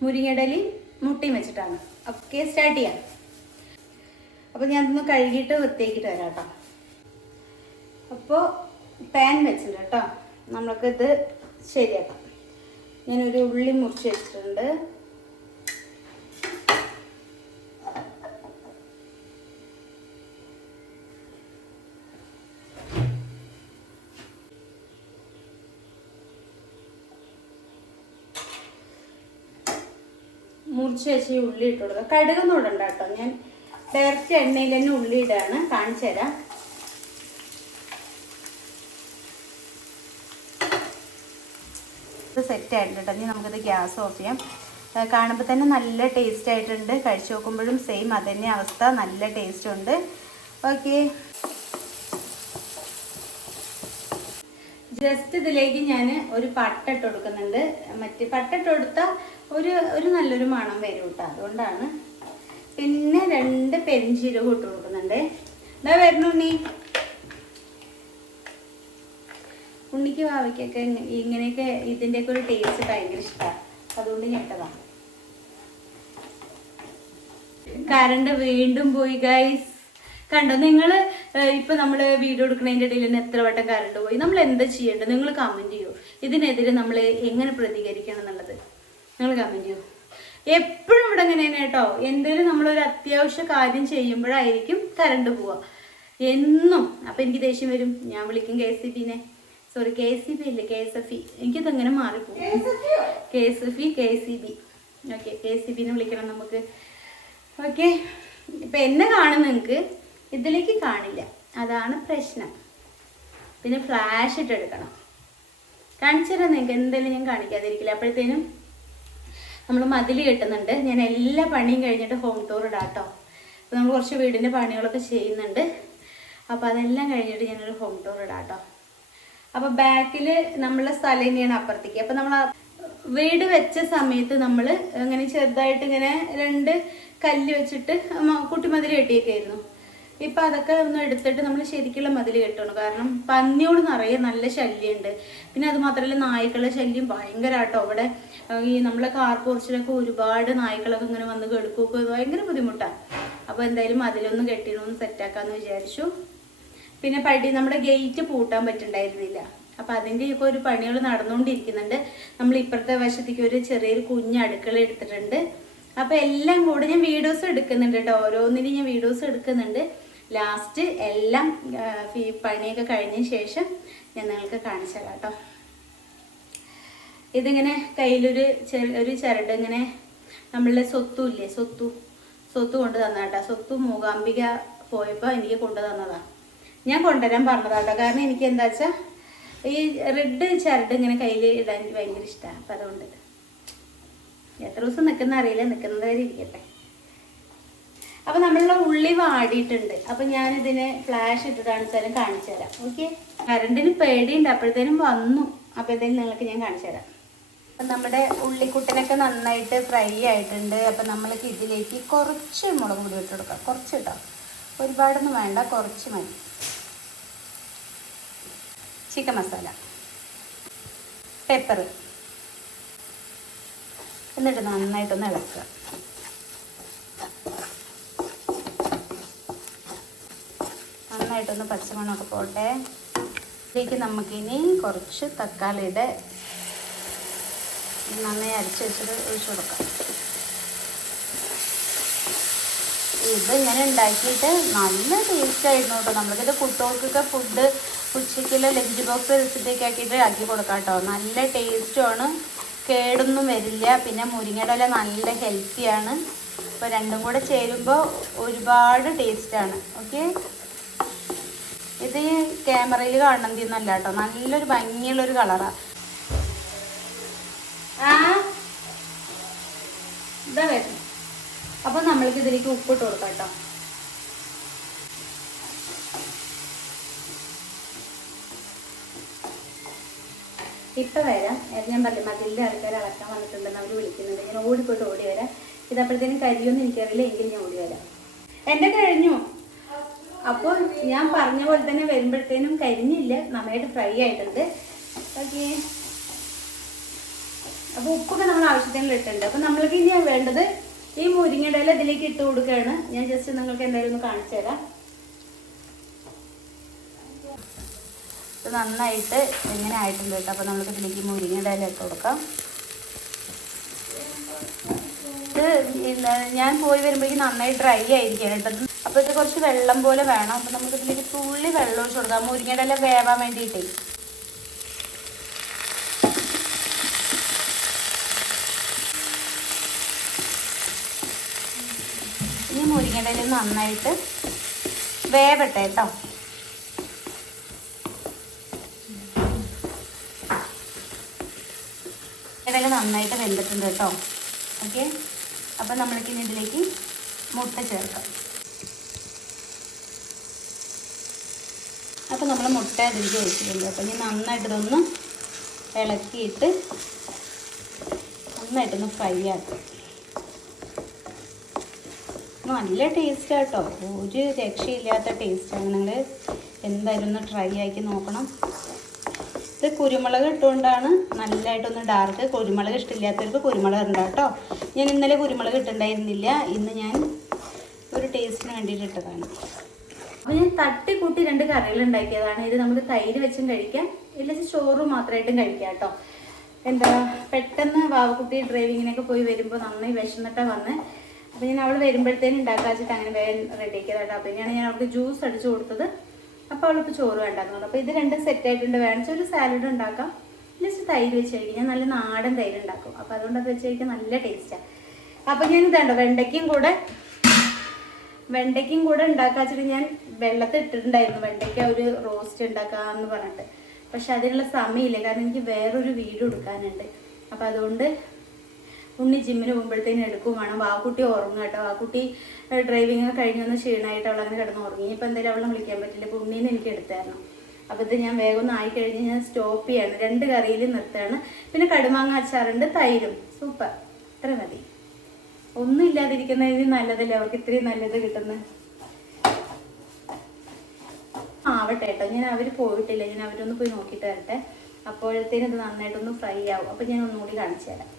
മുരിങ്ങയിലയും മുട്ടയും വെച്ചിട്ടാണ്. ഓക്കെ, സ്റ്റാർട്ട് ചെയ്യാം. അപ്പോൾ ഞാനതൊന്ന് കഴുകിയിട്ട് വൃത്തിയാക്കിയിട്ട് വരാം കേട്ടോ. അപ്പോൾ പാൻ വെച്ചിട്ടുണ്ട് കേട്ടോ, നമ്മൾക്കിത് ശരിയാക്കാം. ഞാനൊരു ഉള്ളി മുറിച്ച് വെച്ചിട്ടുണ്ട്. മുറിച്ച് വെച്ച് ഉള്ളി ഇട്ട് കൊടുക്കുക. കടുകൊന്നും ഇടണ്ട കേട്ടോ, ഞാൻ ഡയറക്റ്റ് എണ്ണയിൽ തന്നെ ഉള്ളി ഇടാണ്, കാണിച്ചു തരാം. ഇത് സെറ്റ് ആയിട്ടുണ്ട്. ഇനി നമുക്കിത് ഗ്യാസ് ഓഫ് ചെയ്യാം. കാണുമ്പോൾ തന്നെ നല്ല ടേസ്റ്റ് ആയിട്ടുണ്ട്, കഴിച്ചു നോക്കുമ്പോഴും സെയിം അതന്നെ അവസ്ഥ, നല്ല ടേസ്റ്റ് ഉണ്ട്. ഓക്കെ, ജസ്റ്റ് ഇതിലേക്ക് ഞാൻ ഒരു പട്ട ഇട്ട് കൊടുക്കുന്നുണ്ട്. മറ്റേ പട്ട ഇട്ട് കൊടുത്താൽ ഒരു നല്ലൊരു മണം വരും കേട്ടോ, അതുകൊണ്ടാണ്. പിന്നെ 2 പെരിഞ്ചീരകം ഇട്ട് കൊടുക്കുന്നുണ്ട്. എന്താ വരുന്നു ഉണ്ണിക്ക് വാവയ്ക്കൊക്കെ ഇങ്ങനെയൊക്കെ ഇതിൻ്റെയൊക്കെ ഒരു ടേസ്റ്റ് ഭയങ്കര ഇഷ്ടമാണ്, അതുകൊണ്ട് ഞെട്ടതാണ്. കറണ്ട് വീണ്ടും പോയി ഗൈസ്. കണ്ടോ നിങ്ങൾ? ഇപ്പം നമ്മൾ വീഡിയോ എടുക്കുന്നതിൻ്റെ ഇടയിൽ തന്നെ എത്ര വട്ടം കറണ്ട് പോയി. നമ്മൾ എന്താ ചെയ്യേണ്ടത്? നിങ്ങൾ കമൻറ്റ് ചെയ്യൂ. ഇതിനെതിരെ നമ്മൾ എങ്ങനെ പ്രതികരിക്കണം എന്നുള്ളത് നിങ്ങൾ കമൻറ്റ് ചെയ്യൂ. എപ്പോഴും ഇവിടെ ഇങ്ങനെ തന്നെ കേട്ടോ, എന്തെങ്കിലും നമ്മളൊരു അത്യാവശ്യ കാര്യം ചെയ്യുമ്പോഴായിരിക്കും കറണ്ട് പോവുക എന്നും. അപ്പം എനിക്ക് ദേഷ്യം വരും, ഞാൻ വിളിക്കും KCB-നെ. സോറി, KCB ഇല്ലേ, KSFE. എനിക്കിതങ്ങനെ മാറിപ്പോകും. KSFE, KCB. ഓക്കെ, KCB-നെ വിളിക്കണം നമുക്ക്. ഓക്കെ, ഇപ്പം എന്നെ കാണും നിങ്ങൾക്ക്, ഇതിലേക്ക് കാണില്ല, അതാണ് പ്രശ്നം. പിന്നെ ഫ്ലാഷ് ഇട്ടെടുക്കണം. കാണിച്ചു തരാം നിങ്ങൾക്ക്, എന്തെങ്കിലും ഞാൻ കാണിക്കാതിരിക്കില്ല. അപ്പോഴത്തേനും നമ്മൾ മതിൽ കെട്ടുന്നുണ്ട്. ഞാൻ എല്ലാ പണിയും കഴിഞ്ഞിട്ട് ഹോം ടൂർ ഇടാം കേട്ടോ. അപ്പോൾ നമ്മൾ കുറച്ച് വീടിൻ്റെ പണികളൊക്കെ ചെയ്യുന്നുണ്ട്. അപ്പോൾ അതെല്ലാം കഴിഞ്ഞിട്ട് ഞാനൊരു ഹോം ടൂർ ഇടാം കേട്ടോ. അപ്പോൾ ബാക്കിൽ നമ്മളെ സ്ഥലം തന്നെയാണ് അപ്പുറത്തേക്ക്. അപ്പോൾ നമ്മൾ വീട് വെച്ച സമയത്ത് നമ്മൾ ഇങ്ങനെ ചെറുതായിട്ട് ഇങ്ങനെ 2 കല്ല് വെച്ചിട്ട് കുട്ടിമതിൽ കെട്ടിയൊക്കെയായിരുന്നു. ഇപ്പം അതൊക്കെ ഒന്ന് എടുത്തിട്ട് നമ്മൾ ശരിക്കുള്ള മതിൽ കെട്ടണം. കാരണം പന്നിയോട് നിറയെ നല്ല ശല്യമുണ്ട്. പിന്നെ അത് മാത്രമല്ല നായ്ക്കളുടെ ശല്യം ഭയങ്കരമായിട്ടോ. അവിടെ ഈ നമ്മളെ കാർ പോർച്ചിലൊക്കെ ഒരുപാട് നായ്ക്കളൊക്കെ ഇങ്ങനെ വന്ന് കെടുക്കുകയൊക്കെ ഭയങ്കര ബുദ്ധിമുട്ടാണ്. അപ്പോൾ എന്തായാലും അതിലൊന്നും കെട്ടിനൊന്ന് സെറ്റാക്കാമെന്ന് വിചാരിച്ചു. പിന്നെ നമ്മുടെ ഗേറ്റ് പൂട്ടാൻ പറ്റുന്നുണ്ടായിരുന്നില്ല. അപ്പോൾ അതിൻ്റെയൊക്കെ ഒരു പണികൾ നടന്നുകൊണ്ടിരിക്കുന്നുണ്ട്. നമ്മൾ ഇപ്പുറത്തെ വശത്തേക്ക് ഒരു ചെറിയൊരു കുഞ്ഞ് അടുക്കള എടുത്തിട്ടുണ്ട്. അപ്പോൾ എല്ലാം കൂടെ ഞാൻ വീഡിയോസ് എടുക്കുന്നുണ്ട് കേട്ടോ, ഓരോന്നിനും ഞാൻ വീഡിയോസ് എടുക്കുന്നുണ്ട്. ലാസ്റ്റ് എല്ലാം പണിയൊക്കെ കഴിഞ്ഞതിന് ശേഷം ഞാൻ നിങ്ങൾക്ക് കാണിച്ചു തരാം കേട്ടോ. ഇതിങ്ങനെ കയ്യിലൊരു ഒരു ചരട് ഇങ്ങനെ നമ്മളുടെ സ്വത്തുമില്ലേ, സ്വത്ത് കൊണ്ട് തന്നാട്ടാ. സ്വത്ത് മൂകാംബിക പോയപ്പോൾ എനിക്ക് കൊണ്ടു തന്നതാണ്. ഞാൻ കൊണ്ടുവരാൻ പറഞ്ഞതാട്ടോ. കാരണം എനിക്ക് എന്താ വെച്ചാൽ ഈ റെഡ് ചരട് ഇങ്ങനെ കയ്യിൽ ഇടാൻ എനിക്ക് ഭയങ്കര ഇഷ്ടമാണ്. അപ്പം അതുകൊണ്ട് എത്ര ദിവസം നിൽക്കുന്ന അറിയില്ല, നിൽക്കുന്നത് വരെ ഇരിക്കട്ടെ. അപ്പം നമ്മളുടെ ഉള്ളി വാടിയിട്ടുണ്ട്. അപ്പം ഞാനിതിനെ ഫ്ലാഷ് ഇട്ടിട്ടാണ് വെച്ചാലും കാണിച്ചു തരാം. ഓക്കെ, കറണ്ടിന് പേടിയുണ്ട്, അപ്പോഴത്തേനും വന്നു. അപ്പോഴത്തേനും നിങ്ങൾക്ക് ഞാൻ കാണിച്ചു തരാം. അപ്പം നമ്മുടെ ഉള്ളിക്കുട്ടനൊക്കെ നന്നായിട്ട് ഫ്രൈ ആയിട്ടുണ്ട്. അപ്പം നമ്മൾക്ക് ഇതിലേക്ക് കുറച്ച് മുളക് പൊടി ഇട്ട് കൊടുക്കാം. കുറച്ച് കേട്ടോ, ഒരുപാടൊന്നും വേണ്ട, കുറച്ച് മതി. ചിക്കൻ മസാല, പെപ്പർ, എന്നിട്ട് നന്നായിട്ടൊന്ന് ഇളക്കുക. നന്നായിട്ടൊന്ന് പച്ചമണമൊക്കെ പോട്ടെ. ഇതിലേക്ക് നമുക്കിനി കുറച്ച് തക്കാളിയുടെ നന്നായി അരച്ച് വെച്ചിട്ട് ഒഴിച്ചു കൊടുക്കാം. ഇത് ഇങ്ങനെ ഉണ്ടാക്കിയിട്ട് നല്ല ടേസ്റ്റ് ആയിരുന്നു കേട്ടോ. നമ്മൾക്കിത് കുട്ടികൾക്കൊക്കെ ഫുഡ് ഉച്ചയ്ക്കുള്ള ലഞ്ച് ബോക്സ് റെസിപ്പിയൊക്കെ ആക്കിയിട്ട് ആക്കി കൊടുക്കാം കേട്ടോ. നല്ല ടേസ്റ്റുമാണ്, കേടൊന്നും വരില്ല. പിന്നെ മുരിങ്ങയുടെ ഇല നല്ല ഹെൽത്തിയാണ്. അപ്പോൾ രണ്ടും കൂടെ ചേരുമ്പോൾ ഒരുപാട് ടേസ്റ്റാണ്. ഓക്കെ, ഇത് ക്യാമറയിൽ കാണുന്നതൊന്നല്ല കേട്ടോ, നല്ലൊരു ഭംഗിയുള്ളൊരു കളറാണ്. ഇതാ വരുന്നത്. അപ്പോൾ നമ്മൾക്ക് ഇതിലേക്ക് ഉപ്പിട്ട് കൊടുക്കാം കേട്ടോ. ഇപ്പം വരാം. ഞാൻ പറഞ്ഞു മതിലിൻ്റെ ആൾക്കാർ അളക്കാൻ വന്നിട്ടുണ്ടെന്ന് അവർ വിളിക്കുന്നുണ്ട്. ഞാൻ ഓടിപ്പോയിട്ട് ഓടി വരാം. ഇതപ്പോഴത്തേനും കരിയൊന്നും എനിക്കറിയില്ല, എങ്കിൽ ഞാൻ ഓടി വരാം. എൻ്റെ കഴിഞ്ഞു. അപ്പോൾ ഞാൻ പറഞ്ഞ പോലെ തന്നെ വരുമ്പോഴത്തേനും കരിഞ്ഞില്ല, നന്നായിട്ട് ഫ്രൈ ആയിട്ടുണ്ട്. ഓക്കെ, അപ്പോൾ ഉപ്പൊക്കെ നമ്മൾ ആവശ്യത്തിന് ഇട്ടുണ്ട്. അപ്പോൾ നമ്മൾക്ക് ഇനി വേണ്ടത് ഈ മുരിങ്ങയുടെ ഇല ഇതിലേക്ക് ഇട്ട് കൊടുക്കുകയാണ്. ഞാൻ ജസ്റ്റ് നിങ്ങൾക്ക് എന്തായാലും ഒന്ന് കാണിച്ചു തരാം. ഇത് നന്നായിട്ട് ഇങ്ങനെ ആയിട്ടുണ്ട് കേട്ടോ. അപ്പോൾ നമുക്ക് ഇതിലേക്ക് മുരിങ്ങയുടെ ഇല ഇട്ട് കൊടുക്കാം. ഇത് ഞാൻ പോയി വരുമ്പോഴേക്കും നന്നായി ഡ്രൈ ആയിരിക്കും കേട്ടോ. അപ്പോൾ ഇത് കുറച്ച് വെള്ളം പോലെ വേണം. അപ്പോൾ നമുക്ക് ഇതിലേക്ക് തുള്ളി വെള്ളം ഒഴിച്ച് കൊടുക്കാം, മുരിങ്ങയുടെ ഇല വേവാൻ വേണ്ടിയിട്ടേ. ഈ മുരിങ്ങയുടെ ഇല നന്നായിട്ട് വേവട്ടെ കേട്ടോ. ഇടയിൽ നന്നായിട്ട് വെന്തിട്ടുണ്ട് കേട്ടോ. ഓക്കെ, അപ്പം നമ്മൾക്ക് ഇനി ഇതിലേക്ക് മുട്ട ചേർക്കാം. അപ്പോൾ നമ്മൾ മുട്ട ഇതിലേക്ക് ഒഴിച്ചിട്ടുണ്ട്. അപ്പോൾ ഇനി നന്നായിട്ട് ഇതൊന്ന് ഇളക്കിയിട്ട് നന്നായിട്ടൊന്ന് ഫ്രൈ ആക്കാം. നല്ല ടേസ്റ്റ് കേട്ടോ, ഒരു രക്ഷയില്ലാത്ത ടേസ്റ്റാണ്. നിങ്ങൾ എന്തായാലും ഒന്ന് ട്രൈ ആക്കി നോക്കണം. ഇത് കുരുമുളക് ഇട്ടുകൊണ്ടാണ് നല്ലതായിട്ടൊന്ന് ഡാർക്ക്. കുരുമുളക് ഇഷ്ടമില്ലാത്തവർക്ക് കുരുമുളക് ഉണ്ട് കേട്ടോ. ഞാൻ ഇന്നലെ കുരുമുളക് ഇട്ടുണ്ടായിരുന്നില്ല, ഇന്ന് ഞാൻ ഒരു ടേസ്റ്റിന് വേണ്ടിയിട്ട് ഇട്ടതാണ്. അപ്പോൾ ഞാൻ തട്ടിക്കൂട്ടി 2 കറികൾ ഉണ്ടാക്കിയതാണ്. ഇത് നമുക്ക് തൈര് വെച്ചും കഴിക്കാം, ഇല്ലെങ്കിൽ ചോറ് മാത്രമായിട്ടും കഴിക്കാം കേട്ടോ. എന്താ പെട്ടെന്ന് വാവക്കുട്ടി ഡ്രൈവിങ്ങിനൊക്കെ പോയി വരുമ്പോൾ നന്നായി വിശന്നിട്ടാണ് വന്ന്. അപ്പോൾ ഞാൻ അവൾ വരുമ്പോഴത്തേനും ഉണ്ടാക്കാൻ വെച്ചിട്ട് അങ്ങനെ വേഗം റെഡിയാക്കിയതാട്ടോ. അപ്പോൾ ഞാൻ അവൾക്ക് ജ്യൂസ് അടിച്ചു കൊടുത്തത്. അപ്പോൾ അവൾക്ക് ചോറ് വേണ്ടാന്ന് പറഞ്ഞു. അപ്പോൾ ഇത് 2 സെറ്റായിട്ടുണ്ട്. വേണമെങ്കിൽ ഒരു സാലഡ് ഉണ്ടാക്കാം, ജസ്റ്റ് തൈര് വെച്ച് കഴിക്കും. ഞാൻ നല്ല നാടൻ തൈര് ഉണ്ടാക്കും. അപ്പോൾ അതുകൊണ്ട് അത് വെച്ച് കഴിക്കാൻ നല്ല ടേസ്റ്റാണ്. അപ്പോൾ ഞാൻ ഇതാണ്ടോ വെണ്ടയ്ക്കും കൂടെ ഉണ്ടാക്കാൻ വെച്ചിട്ട് ഞാൻ വെള്ളത്തിൽ ഇട്ടിട്ടുണ്ടായിരുന്നു. വെണ്ടയ്ക്ക ഒരു റോസ്റ്റ് ഉണ്ടാക്കാമെന്ന് പറഞ്ഞിട്ട്. പക്ഷെ അതിനുള്ള സമയമില്ല, കാരണം എനിക്ക് വേറൊരു വീഡിയോ എടുക്കാനുണ്ട്. അപ്പോൾ അതുകൊണ്ട് ഉണ്ണി ജിമ്മിന് പോകുമ്പോഴത്തേനും എടുക്കും വേണം. വാക്കുട്ടി ഉറങ്ങും കേട്ടോ. വാക്കുട്ടി ഡ്രൈവിങ് കഴിഞ്ഞൊന്ന് ക്ഷീണമായിട്ട് അവൾ അങ്ങനെ കിടന്ന് ഉറങ്ങി. ഇപ്പോൾ എന്തായാലും അവളെ വിളിക്കാൻ പറ്റില്ല. അപ്പോൾ ഉണ്ണീന്ന് എനിക്ക് എടുത്തായിരുന്നു. അപ്പോൾ ഇത് ഞാൻ വേഗം ഒന്ന് ആയിക്കഴിഞ്ഞ് ഞാൻ സ്റ്റോപ്പ് ചെയ്യാണ്. 2 കറിയിൽ നിർത്തുകയാണ്. പിന്നെ കടുമാങ്ങ അച്ചാറുണ്ട്, തൈരും. സൂപ്പർ, ഇത്ര മതി. ഒന്നും ഇല്ലാതിരിക്കുന്നതിന് നല്ലതല്ലേ, അവർക്ക് ഇത്രയും നല്ലത് കിട്ടുന്നത്. ആവട്ടെ കേട്ടോ, ഞാൻ അവർ പോയിട്ടില്ല, ഞാൻ അവരൊന്ന് പോയി നോക്കിയിട്ട് വരട്ടെ. അപ്പോഴത്തേനും ഇത് നന്നായിട്ടൊന്ന് ഫ്രൈ ആവും. അപ്പോൾ ഞാൻ ഒന്നുകൂടി കാണിച്ചു തരാം.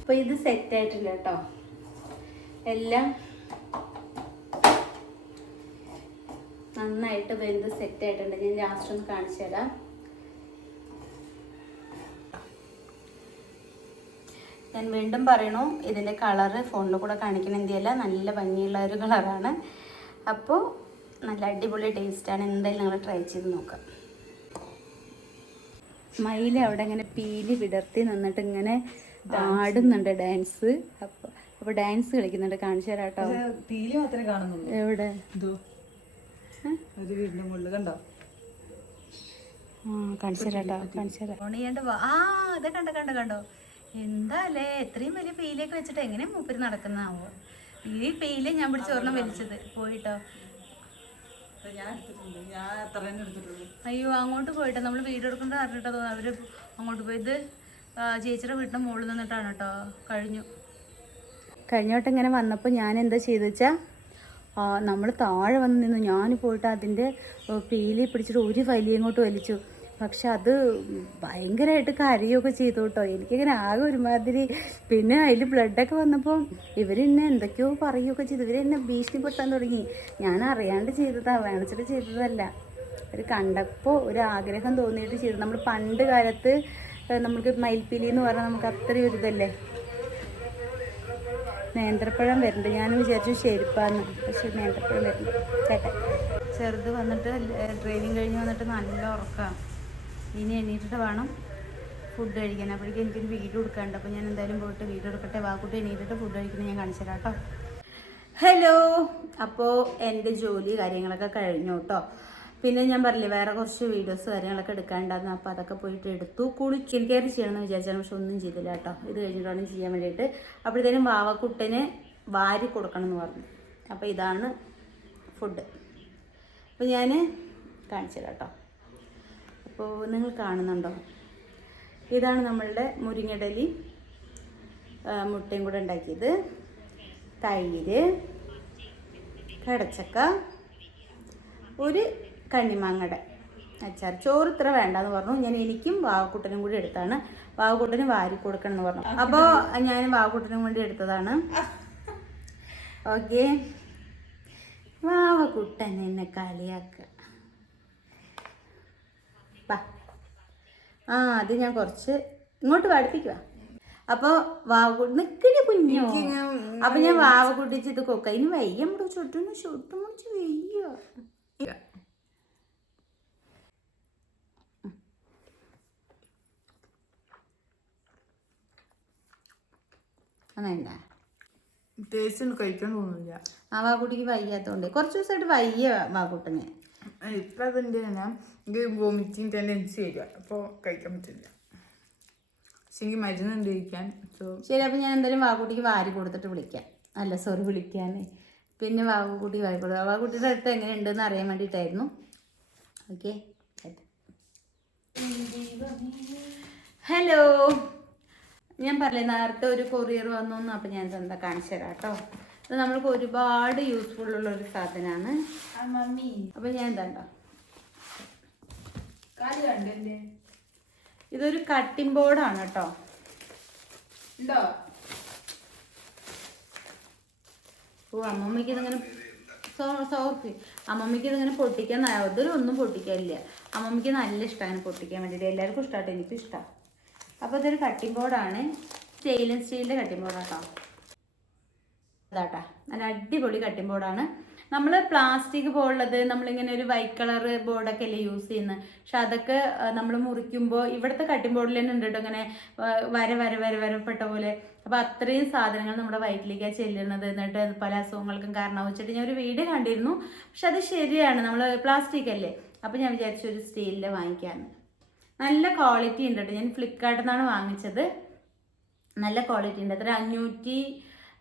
അപ്പോൾ ഇത് സെറ്റായിട്ടില്ല കേട്ടോ, എല്ലാം നന്നായിട്ട് വെന്ത് സെറ്റായിട്ടുണ്ട്. ഞാൻ ലാസ്റ്റ് ഒന്ന് കാണിച്ചു തരാം. ഞാൻ വീണ്ടും പറയണു, ഇതിൻ്റെ കളറ് ഫോണിൽ കൂടെ കാണിക്കണം എന്തിയല്ല, നല്ല ഭംഗിയുള്ള ഒരു കളറാണ്. അപ്പോൾ നല്ല അടിപൊളി ടേസ്റ്റാണ്. എന്തായാലും നിങ്ങൾ ട്രൈ ചെയ്ത് നോക്കാം. മയിൽ അവിടെ ഇങ്ങനെ പീലി വിടർത്തി നിന്നിട്ട് ഇങ്ങനെ ആടുന്നുണ്ട് ഡാൻസ്. അപ്പോൾ അപ്പോൾ ഡാൻസ് കളിക്കുന്നുണ്ട്, കാണിച്ചു തരാം കേട്ടോ. പീലി മാത്രമേ കാണുന്നുള്ളൂ. എവിടെ? ഇതോ ഒരു വീടിന്റെ മുകളിൽ കണ്ടോ? കാണിച്ചു തരാം കേട്ടോ, കാണിച്ചു തരാം. ഓണിയേണ്ട അതെ കണ്ടോ കണ്ടോ കണ്ടോ. എന്താ അല്ലേ ഇത്രയും വലിയ പെയിലേക്ക് വെച്ചിട്ട് എങ്ങനെ മൂപ്പര് നടക്കുന്നതാവോ. ഈ പെയിലെ ഞാൻ പിടിച്ച് ഒരെണ്ണം വലിച്ചത് പോയിട്ടോ. അയ്യോ അങ്ങോട്ട് പോയിട്ടോ, നമ്മൾ വീട് എടുക്കേണ്ട പറഞ്ഞിട്ടോ തോന്നുന്നു. അവര് അങ്ങോട്ട് പോയത് ചേച്ചിയുടെ വീടിൻ്റെ മുകളിൽ നിന്നിട്ടാണ് കേട്ടോ. കഴിഞ്ഞോട്ട് ഇങ്ങനെ വന്നപ്പോൾ ഞാൻ എന്താ ചെയ്തു വെച്ചാൽ നമ്മൾ താഴെ വന്ന് നിന്നു. ഞാൻ പോയിട്ട് അതിൻ്റെ പീലി പിടിച്ചിട്ട് ഒരു ഇങ്ങോട്ട് വലിച്ചു. പക്ഷെ അത് ഭയങ്കരമായിട്ട് കരയൊക്കെ ചെയ്തു കേട്ടോ. എനിക്കിങ്ങനെ ആകെ ഒരുമാതിരി. പിന്നെ അതിൽ ബ്ലഡൊക്കെ വന്നപ്പോൾ ഇവരെന്നെ എന്തൊക്കെയോ പറയുകയൊക്കെ ചെയ്തു. ഇവരെന്നെ ഭീഷണിപ്പെടുത്താൻ തുടങ്ങി. ഞാൻ അറിയാണ്ട് ചെയ്തതാണ്, വേണിച്ചിട്ട് ചെയ്തതല്ല. ഒരു കണ്ടപ്പോൾ ഒരു ആഗ്രഹം തോന്നിയിട്ട് ചെയ്തു. നമ്മൾ പണ്ട് കാലത്ത് നമുക്ക് മയിൽപ്പീലി എന്ന് പറഞ്ഞാൽ നമുക്ക് അത്രയും ഒരു ഇതല്ലേ. നേന്ത്രപ്പഴം വരുന്നുണ്ട്, ഞാൻ വിചാരിച്ചു ശരിപ്പാന്ന്, പക്ഷെ നേന്ത്രപ്പഴം വരുന്നുണ്ട്. ചേട്ടൻ ചെറുത് വന്നിട്ട് ഡ്രൈവിങ് കഴിഞ്ഞ് വന്നിട്ട് നല്ല ഉറക്കമാണ്. ഇനി എണീറ്റിട്ട് വേണം ഫുഡ് കഴിക്കാൻ. അപ്പോഴേക്കും എനിക്കൊരു വീഡിയോ കൊടുക്കാനുണ്ട്. അപ്പോൾ ഞാൻ എന്തായാലും പോയിട്ട് വീഡിയോ എടുക്കട്ടെ. വാക്കുട്ടി എണീറ്റിട്ട് ഫുഡ് കഴിക്കുന്നത് ഞാൻ കാണിച്ചു തരാം കേട്ടോ. ഹലോ, അപ്പോൾ എൻ്റെ ജോലി കാര്യങ്ങളൊക്കെ കഴിഞ്ഞു കേട്ടോ. പിന്നെ ഞാൻ പറഞ്ഞില്ലേ വേറെ കുറച്ച് വീഡിയോസ് കാര്യങ്ങളൊക്കെ എടുക്കാനുണ്ടായിരുന്നു. അപ്പോൾ അതൊക്കെ പോയിട്ട് എടുത്തു. സ്കിൻ കെയർ ചെയ്യണമെന്ന് വിചാരിച്ചാൽ പക്ഷെ ഒന്നും ചെയ്തില്ല കേട്ടോ. ഇത് കഴിഞ്ഞിട്ടാണ് ചെയ്യാൻ വേണ്ടിയിട്ട്. അപ്പോഴത്തേനും വാവക്കുട്ടന് വാരി കൊടുക്കണം എന്ന് പറഞ്ഞു. അപ്പോൾ ഇതാണ് ഫുഡ്. അപ്പോൾ ഞാൻ കാണിച്ചു തരാം കേട്ടോ. അപ്പോൾ നിങ്ങൾ കാണുന്നുണ്ടോ, ഇതാണ് നമ്മളുടെ മുരിങ്ങടലി മുട്ടയും കൂടെ ഉണ്ടാക്കിയത്, തൈര്, കടച്ചക്ക, ഒരു കണ്ണിമാങ്ങയുടെ അച്ചാർ. ചോറ് ഇത്ര വേണ്ടെന്ന് പറഞ്ഞു. ഞാൻ എനിക്കും വാവക്കുട്ടനും കൂടി എടുത്താണ്. വാവക്കുട്ടന് വാരി കൊടുക്കണം എന്ന് പറഞ്ഞു. അപ്പോൾ ഞാൻ വാവക്കുട്ടനും വേണ്ടി എടുത്തതാണ്. ഓക്കെ, വാവക്കുട്ടൻ എന്നെ കളിയാക്കുക. അത് ഞാൻ കുറച്ച് ഇങ്ങോട്ട് പഠിപ്പിക്കുക. അപ്പോൾ വാവക്കുട്ടി നിൽക്കണേ കുഞ്ഞോ. അപ്പം ഞാൻ വാവക്കുട്ടിച്ച് ഇത് കൊക്ക ഇനി വയ്യ നമ്മുടെ ചുറ്റും മുടിച്ച് വയ്യ. അതെന്താ ടേസ്റ്റ് കഴിക്കാൻ തോന്നില്ല. വാക്കുട്ടിക്ക് വയ്യാത്തതുകൊണ്ട് കുറച്ച് ദിവസമായിട്ട് വയ്യ വാക്കുട്ടന്. ഇപ്പം അതിൻ്റെ തന്നെ എനിക്ക് വോമിറ്റിങ് ടെൻഡൻസി വരിക, അപ്പോൾ കഴിക്കാൻ പറ്റില്ല. പക്ഷെ എനിക്ക് മരുന്നുണ്ട് കഴിക്കാൻ. ശരി, അപ്പം ഞാൻ എന്തായാലും വാക്കുട്ടിക്ക് വാരി കൊടുത്തിട്ട് വിളിക്കാം. അല്ല സോറി, വിളിക്കാൻ. പിന്നെ വാക്കുട്ടി വാരി കൊടുക്കുക. വാക്കുട്ടിയുടെ അടുത്ത് എങ്ങനെയുണ്ടെന്ന് അറിയാൻ വേണ്ടിയിട്ടായിരുന്നു. ഓക്കെ, ഹലോ, ഞാൻ പറഞ്ഞേ നേരത്തെ ഒരു കൊറിയർ വന്നു. അപ്പം ഞാൻ എന്താ കാണിച്ചു തരാം കേട്ടോ. ഇത് നമ്മൾക്ക് ഒരുപാട് യൂസ്ഫുൾ ഉള്ള ഒരു സാധനമാണ്. അപ്പം ഞാൻ എന്താ ഇതൊരു കട്ടിംഗ് ബോർഡാണ് കേട്ടോ. ഉണ്ടോ? ഓ അമ്മമ്മയ്ക്ക് ഇതിങ്ങനെ സോറി, അമ്മമ്മയ്ക്ക് ഇതിങ്ങനെ പൊട്ടിക്കാൻ ഇതിലൊന്നും പൊട്ടിക്കാനില്ല. അമ്മമ്മയ്ക്ക് നല്ല ഇഷ്ടമാണ് പൊട്ടിക്കാൻ വേണ്ടിയിട്ട്. എല്ലാവർക്കും ഇഷ്ടമാട്ടോ, എനിക്കും ഇഷ്ടമാണ്. അപ്പോൾ ഇതൊരു കട്ടിംഗ് ബോർഡാണ്, സ്റ്റെയിൻലെസ് സ്റ്റീലിൻ്റെ കട്ടിംഗ് ബോർഡാട്ടോ. അതാട്ടാ നല്ല അടിപൊളി കട്ടിംഗ് ബോർഡാണ്. നമ്മൾ പ്ലാസ്റ്റിക് ബോർഡുള്ളത് നമ്മളിങ്ങനെ ഒരു വൈറ്റ് കളർ ബോർഡൊക്കെ അല്ലേ യൂസ് ചെയ്യുന്നത്. പക്ഷെ അതൊക്കെ നമ്മൾ മുറിക്കുമ്പോൾ ഇവിടുത്തെ കട്ടിംഗ് ബോർഡിൽ തന്നെ ഉണ്ട് കേട്ടോ ഇങ്ങനെ വരപ്പെട്ട പോലെ. അപ്പോൾ അത്രയും സാധനങ്ങൾ നമ്മുടെ വയറ്റിലേക്കാണ് ചെല്ലുന്നത്. എന്നിട്ട് പല അസുഖങ്ങൾക്കും കാരണമാവും വെച്ചിട്ട് ഞാൻ ഒരു വീഡിയോ കണ്ടിരുന്നു. പക്ഷെ അത് ശരിയാണ്, നമ്മൾ പ്ലാസ്റ്റിക് അല്ലേ. അപ്പോൾ ഞാൻ വിചാരിച്ചു ഒരു സ്റ്റീലിൻ്റെ വാങ്ങിക്കാമെന്ന്. നല്ല ക്വാളിറ്റി ഉണ്ട് കേട്ടോ. ഞാൻ ഫ്ലിപ്കാർട്ടിൽ നിന്നാണ് വാങ്ങിച്ചത്. നല്ല ക്വാളിറ്റി ഉണ്ട്. അത്ര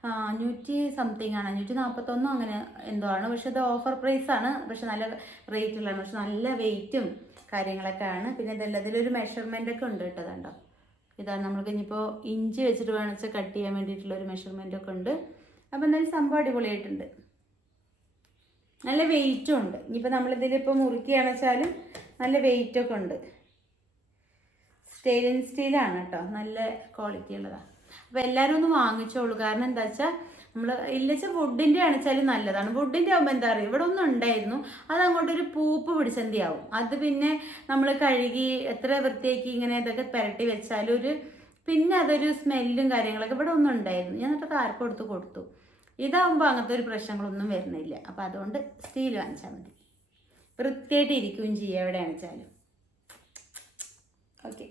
500 സംതിങ് ആണ്, 541 അങ്ങനെ എന്തോ ആണ്. പക്ഷെ അത് ഓഫർ പ്രൈസാണ്. പക്ഷെ നല്ല റേറ്റുള്ളതാണ്. പക്ഷെ നല്ല വെയിറ്റും കാര്യങ്ങളൊക്കെ ആണ്. പിന്നെ ഇതല്ല, ഇതിലൊരു മെഷർമെൻ്റ് ഒക്കെ ഉണ്ട് കേട്ടോ. അതുണ്ടോ, ഇതാണ് നമ്മൾക്ക് ഇനിയിപ്പോൾ ഇഞ്ച് വെച്ചിട്ട് വേണമെച്ചാൽ കട്ട് ചെയ്യാൻ വേണ്ടിയിട്ടുള്ളൊരു മെഷർമെൻ്റ് ഒക്കെ ഉണ്ട്. അപ്പോൾ എന്തായാലും സംഭവം അടിപൊളിയായിട്ടുണ്ട്. നല്ല വെയിറ്റും ഉണ്ട്. ഇനിയിപ്പോൾ നമ്മളിതിലിപ്പോൾ മുറിക്കുകയാണെന്ന് വെച്ചാലും നല്ല വെയിറ്റൊക്കെ ഉണ്ട്. സ്റ്റെയിൻലെസ് സ്റ്റീലാണ് കേട്ടോ, നല്ല ക്വാളിറ്റി ഉള്ളതാണ്. അപ്പോൾ എല്ലാവരും ഒന്ന് വാങ്ങിച്ചോളൂ. കാരണം എന്താ വെച്ചാൽ നമ്മൾ ഇല്ലച്ചാൽ വുഡിൻ്റെ ആണെച്ചാലും നല്ലതാണ്. വുഡിൻ്റെ ആകുമ്പോൾ എന്താ പറയുക, ഇവിടെ ഒന്നും ഉണ്ടായിരുന്നു, അത് അങ്ങോട്ടൊരു പൂപ്പ് പിടിച്ചെന്തി ആവും. അത് പിന്നെ നമ്മൾ കഴുകി എത്ര വൃത്തിയാക്കി ഇങ്ങനെ ഇതൊക്കെ പുരട്ടി വെച്ചാലും പിന്നെ അതൊരു സ്മെല്ലും കാര്യങ്ങളൊക്കെ ഇവിടെ ഒന്നും ഉണ്ടായിരുന്നു. ഞാൻ എന്നിട്ട് ആർക്കും കൊടുത്തു. ഇതാകുമ്പോൾ അങ്ങനത്തെ ഒരു പ്രശ്നങ്ങളൊന്നും വരുന്നില്ല. അപ്പോൾ അതുകൊണ്ട് സ്റ്റീൽ വാങ്ങിച്ചാൽ മതി, വൃത്തിയായിട്ട് ഇരിക്കുകയും ചെയ്യുക എവിടെ ആണെച്ചാലും. ഓക്കെ.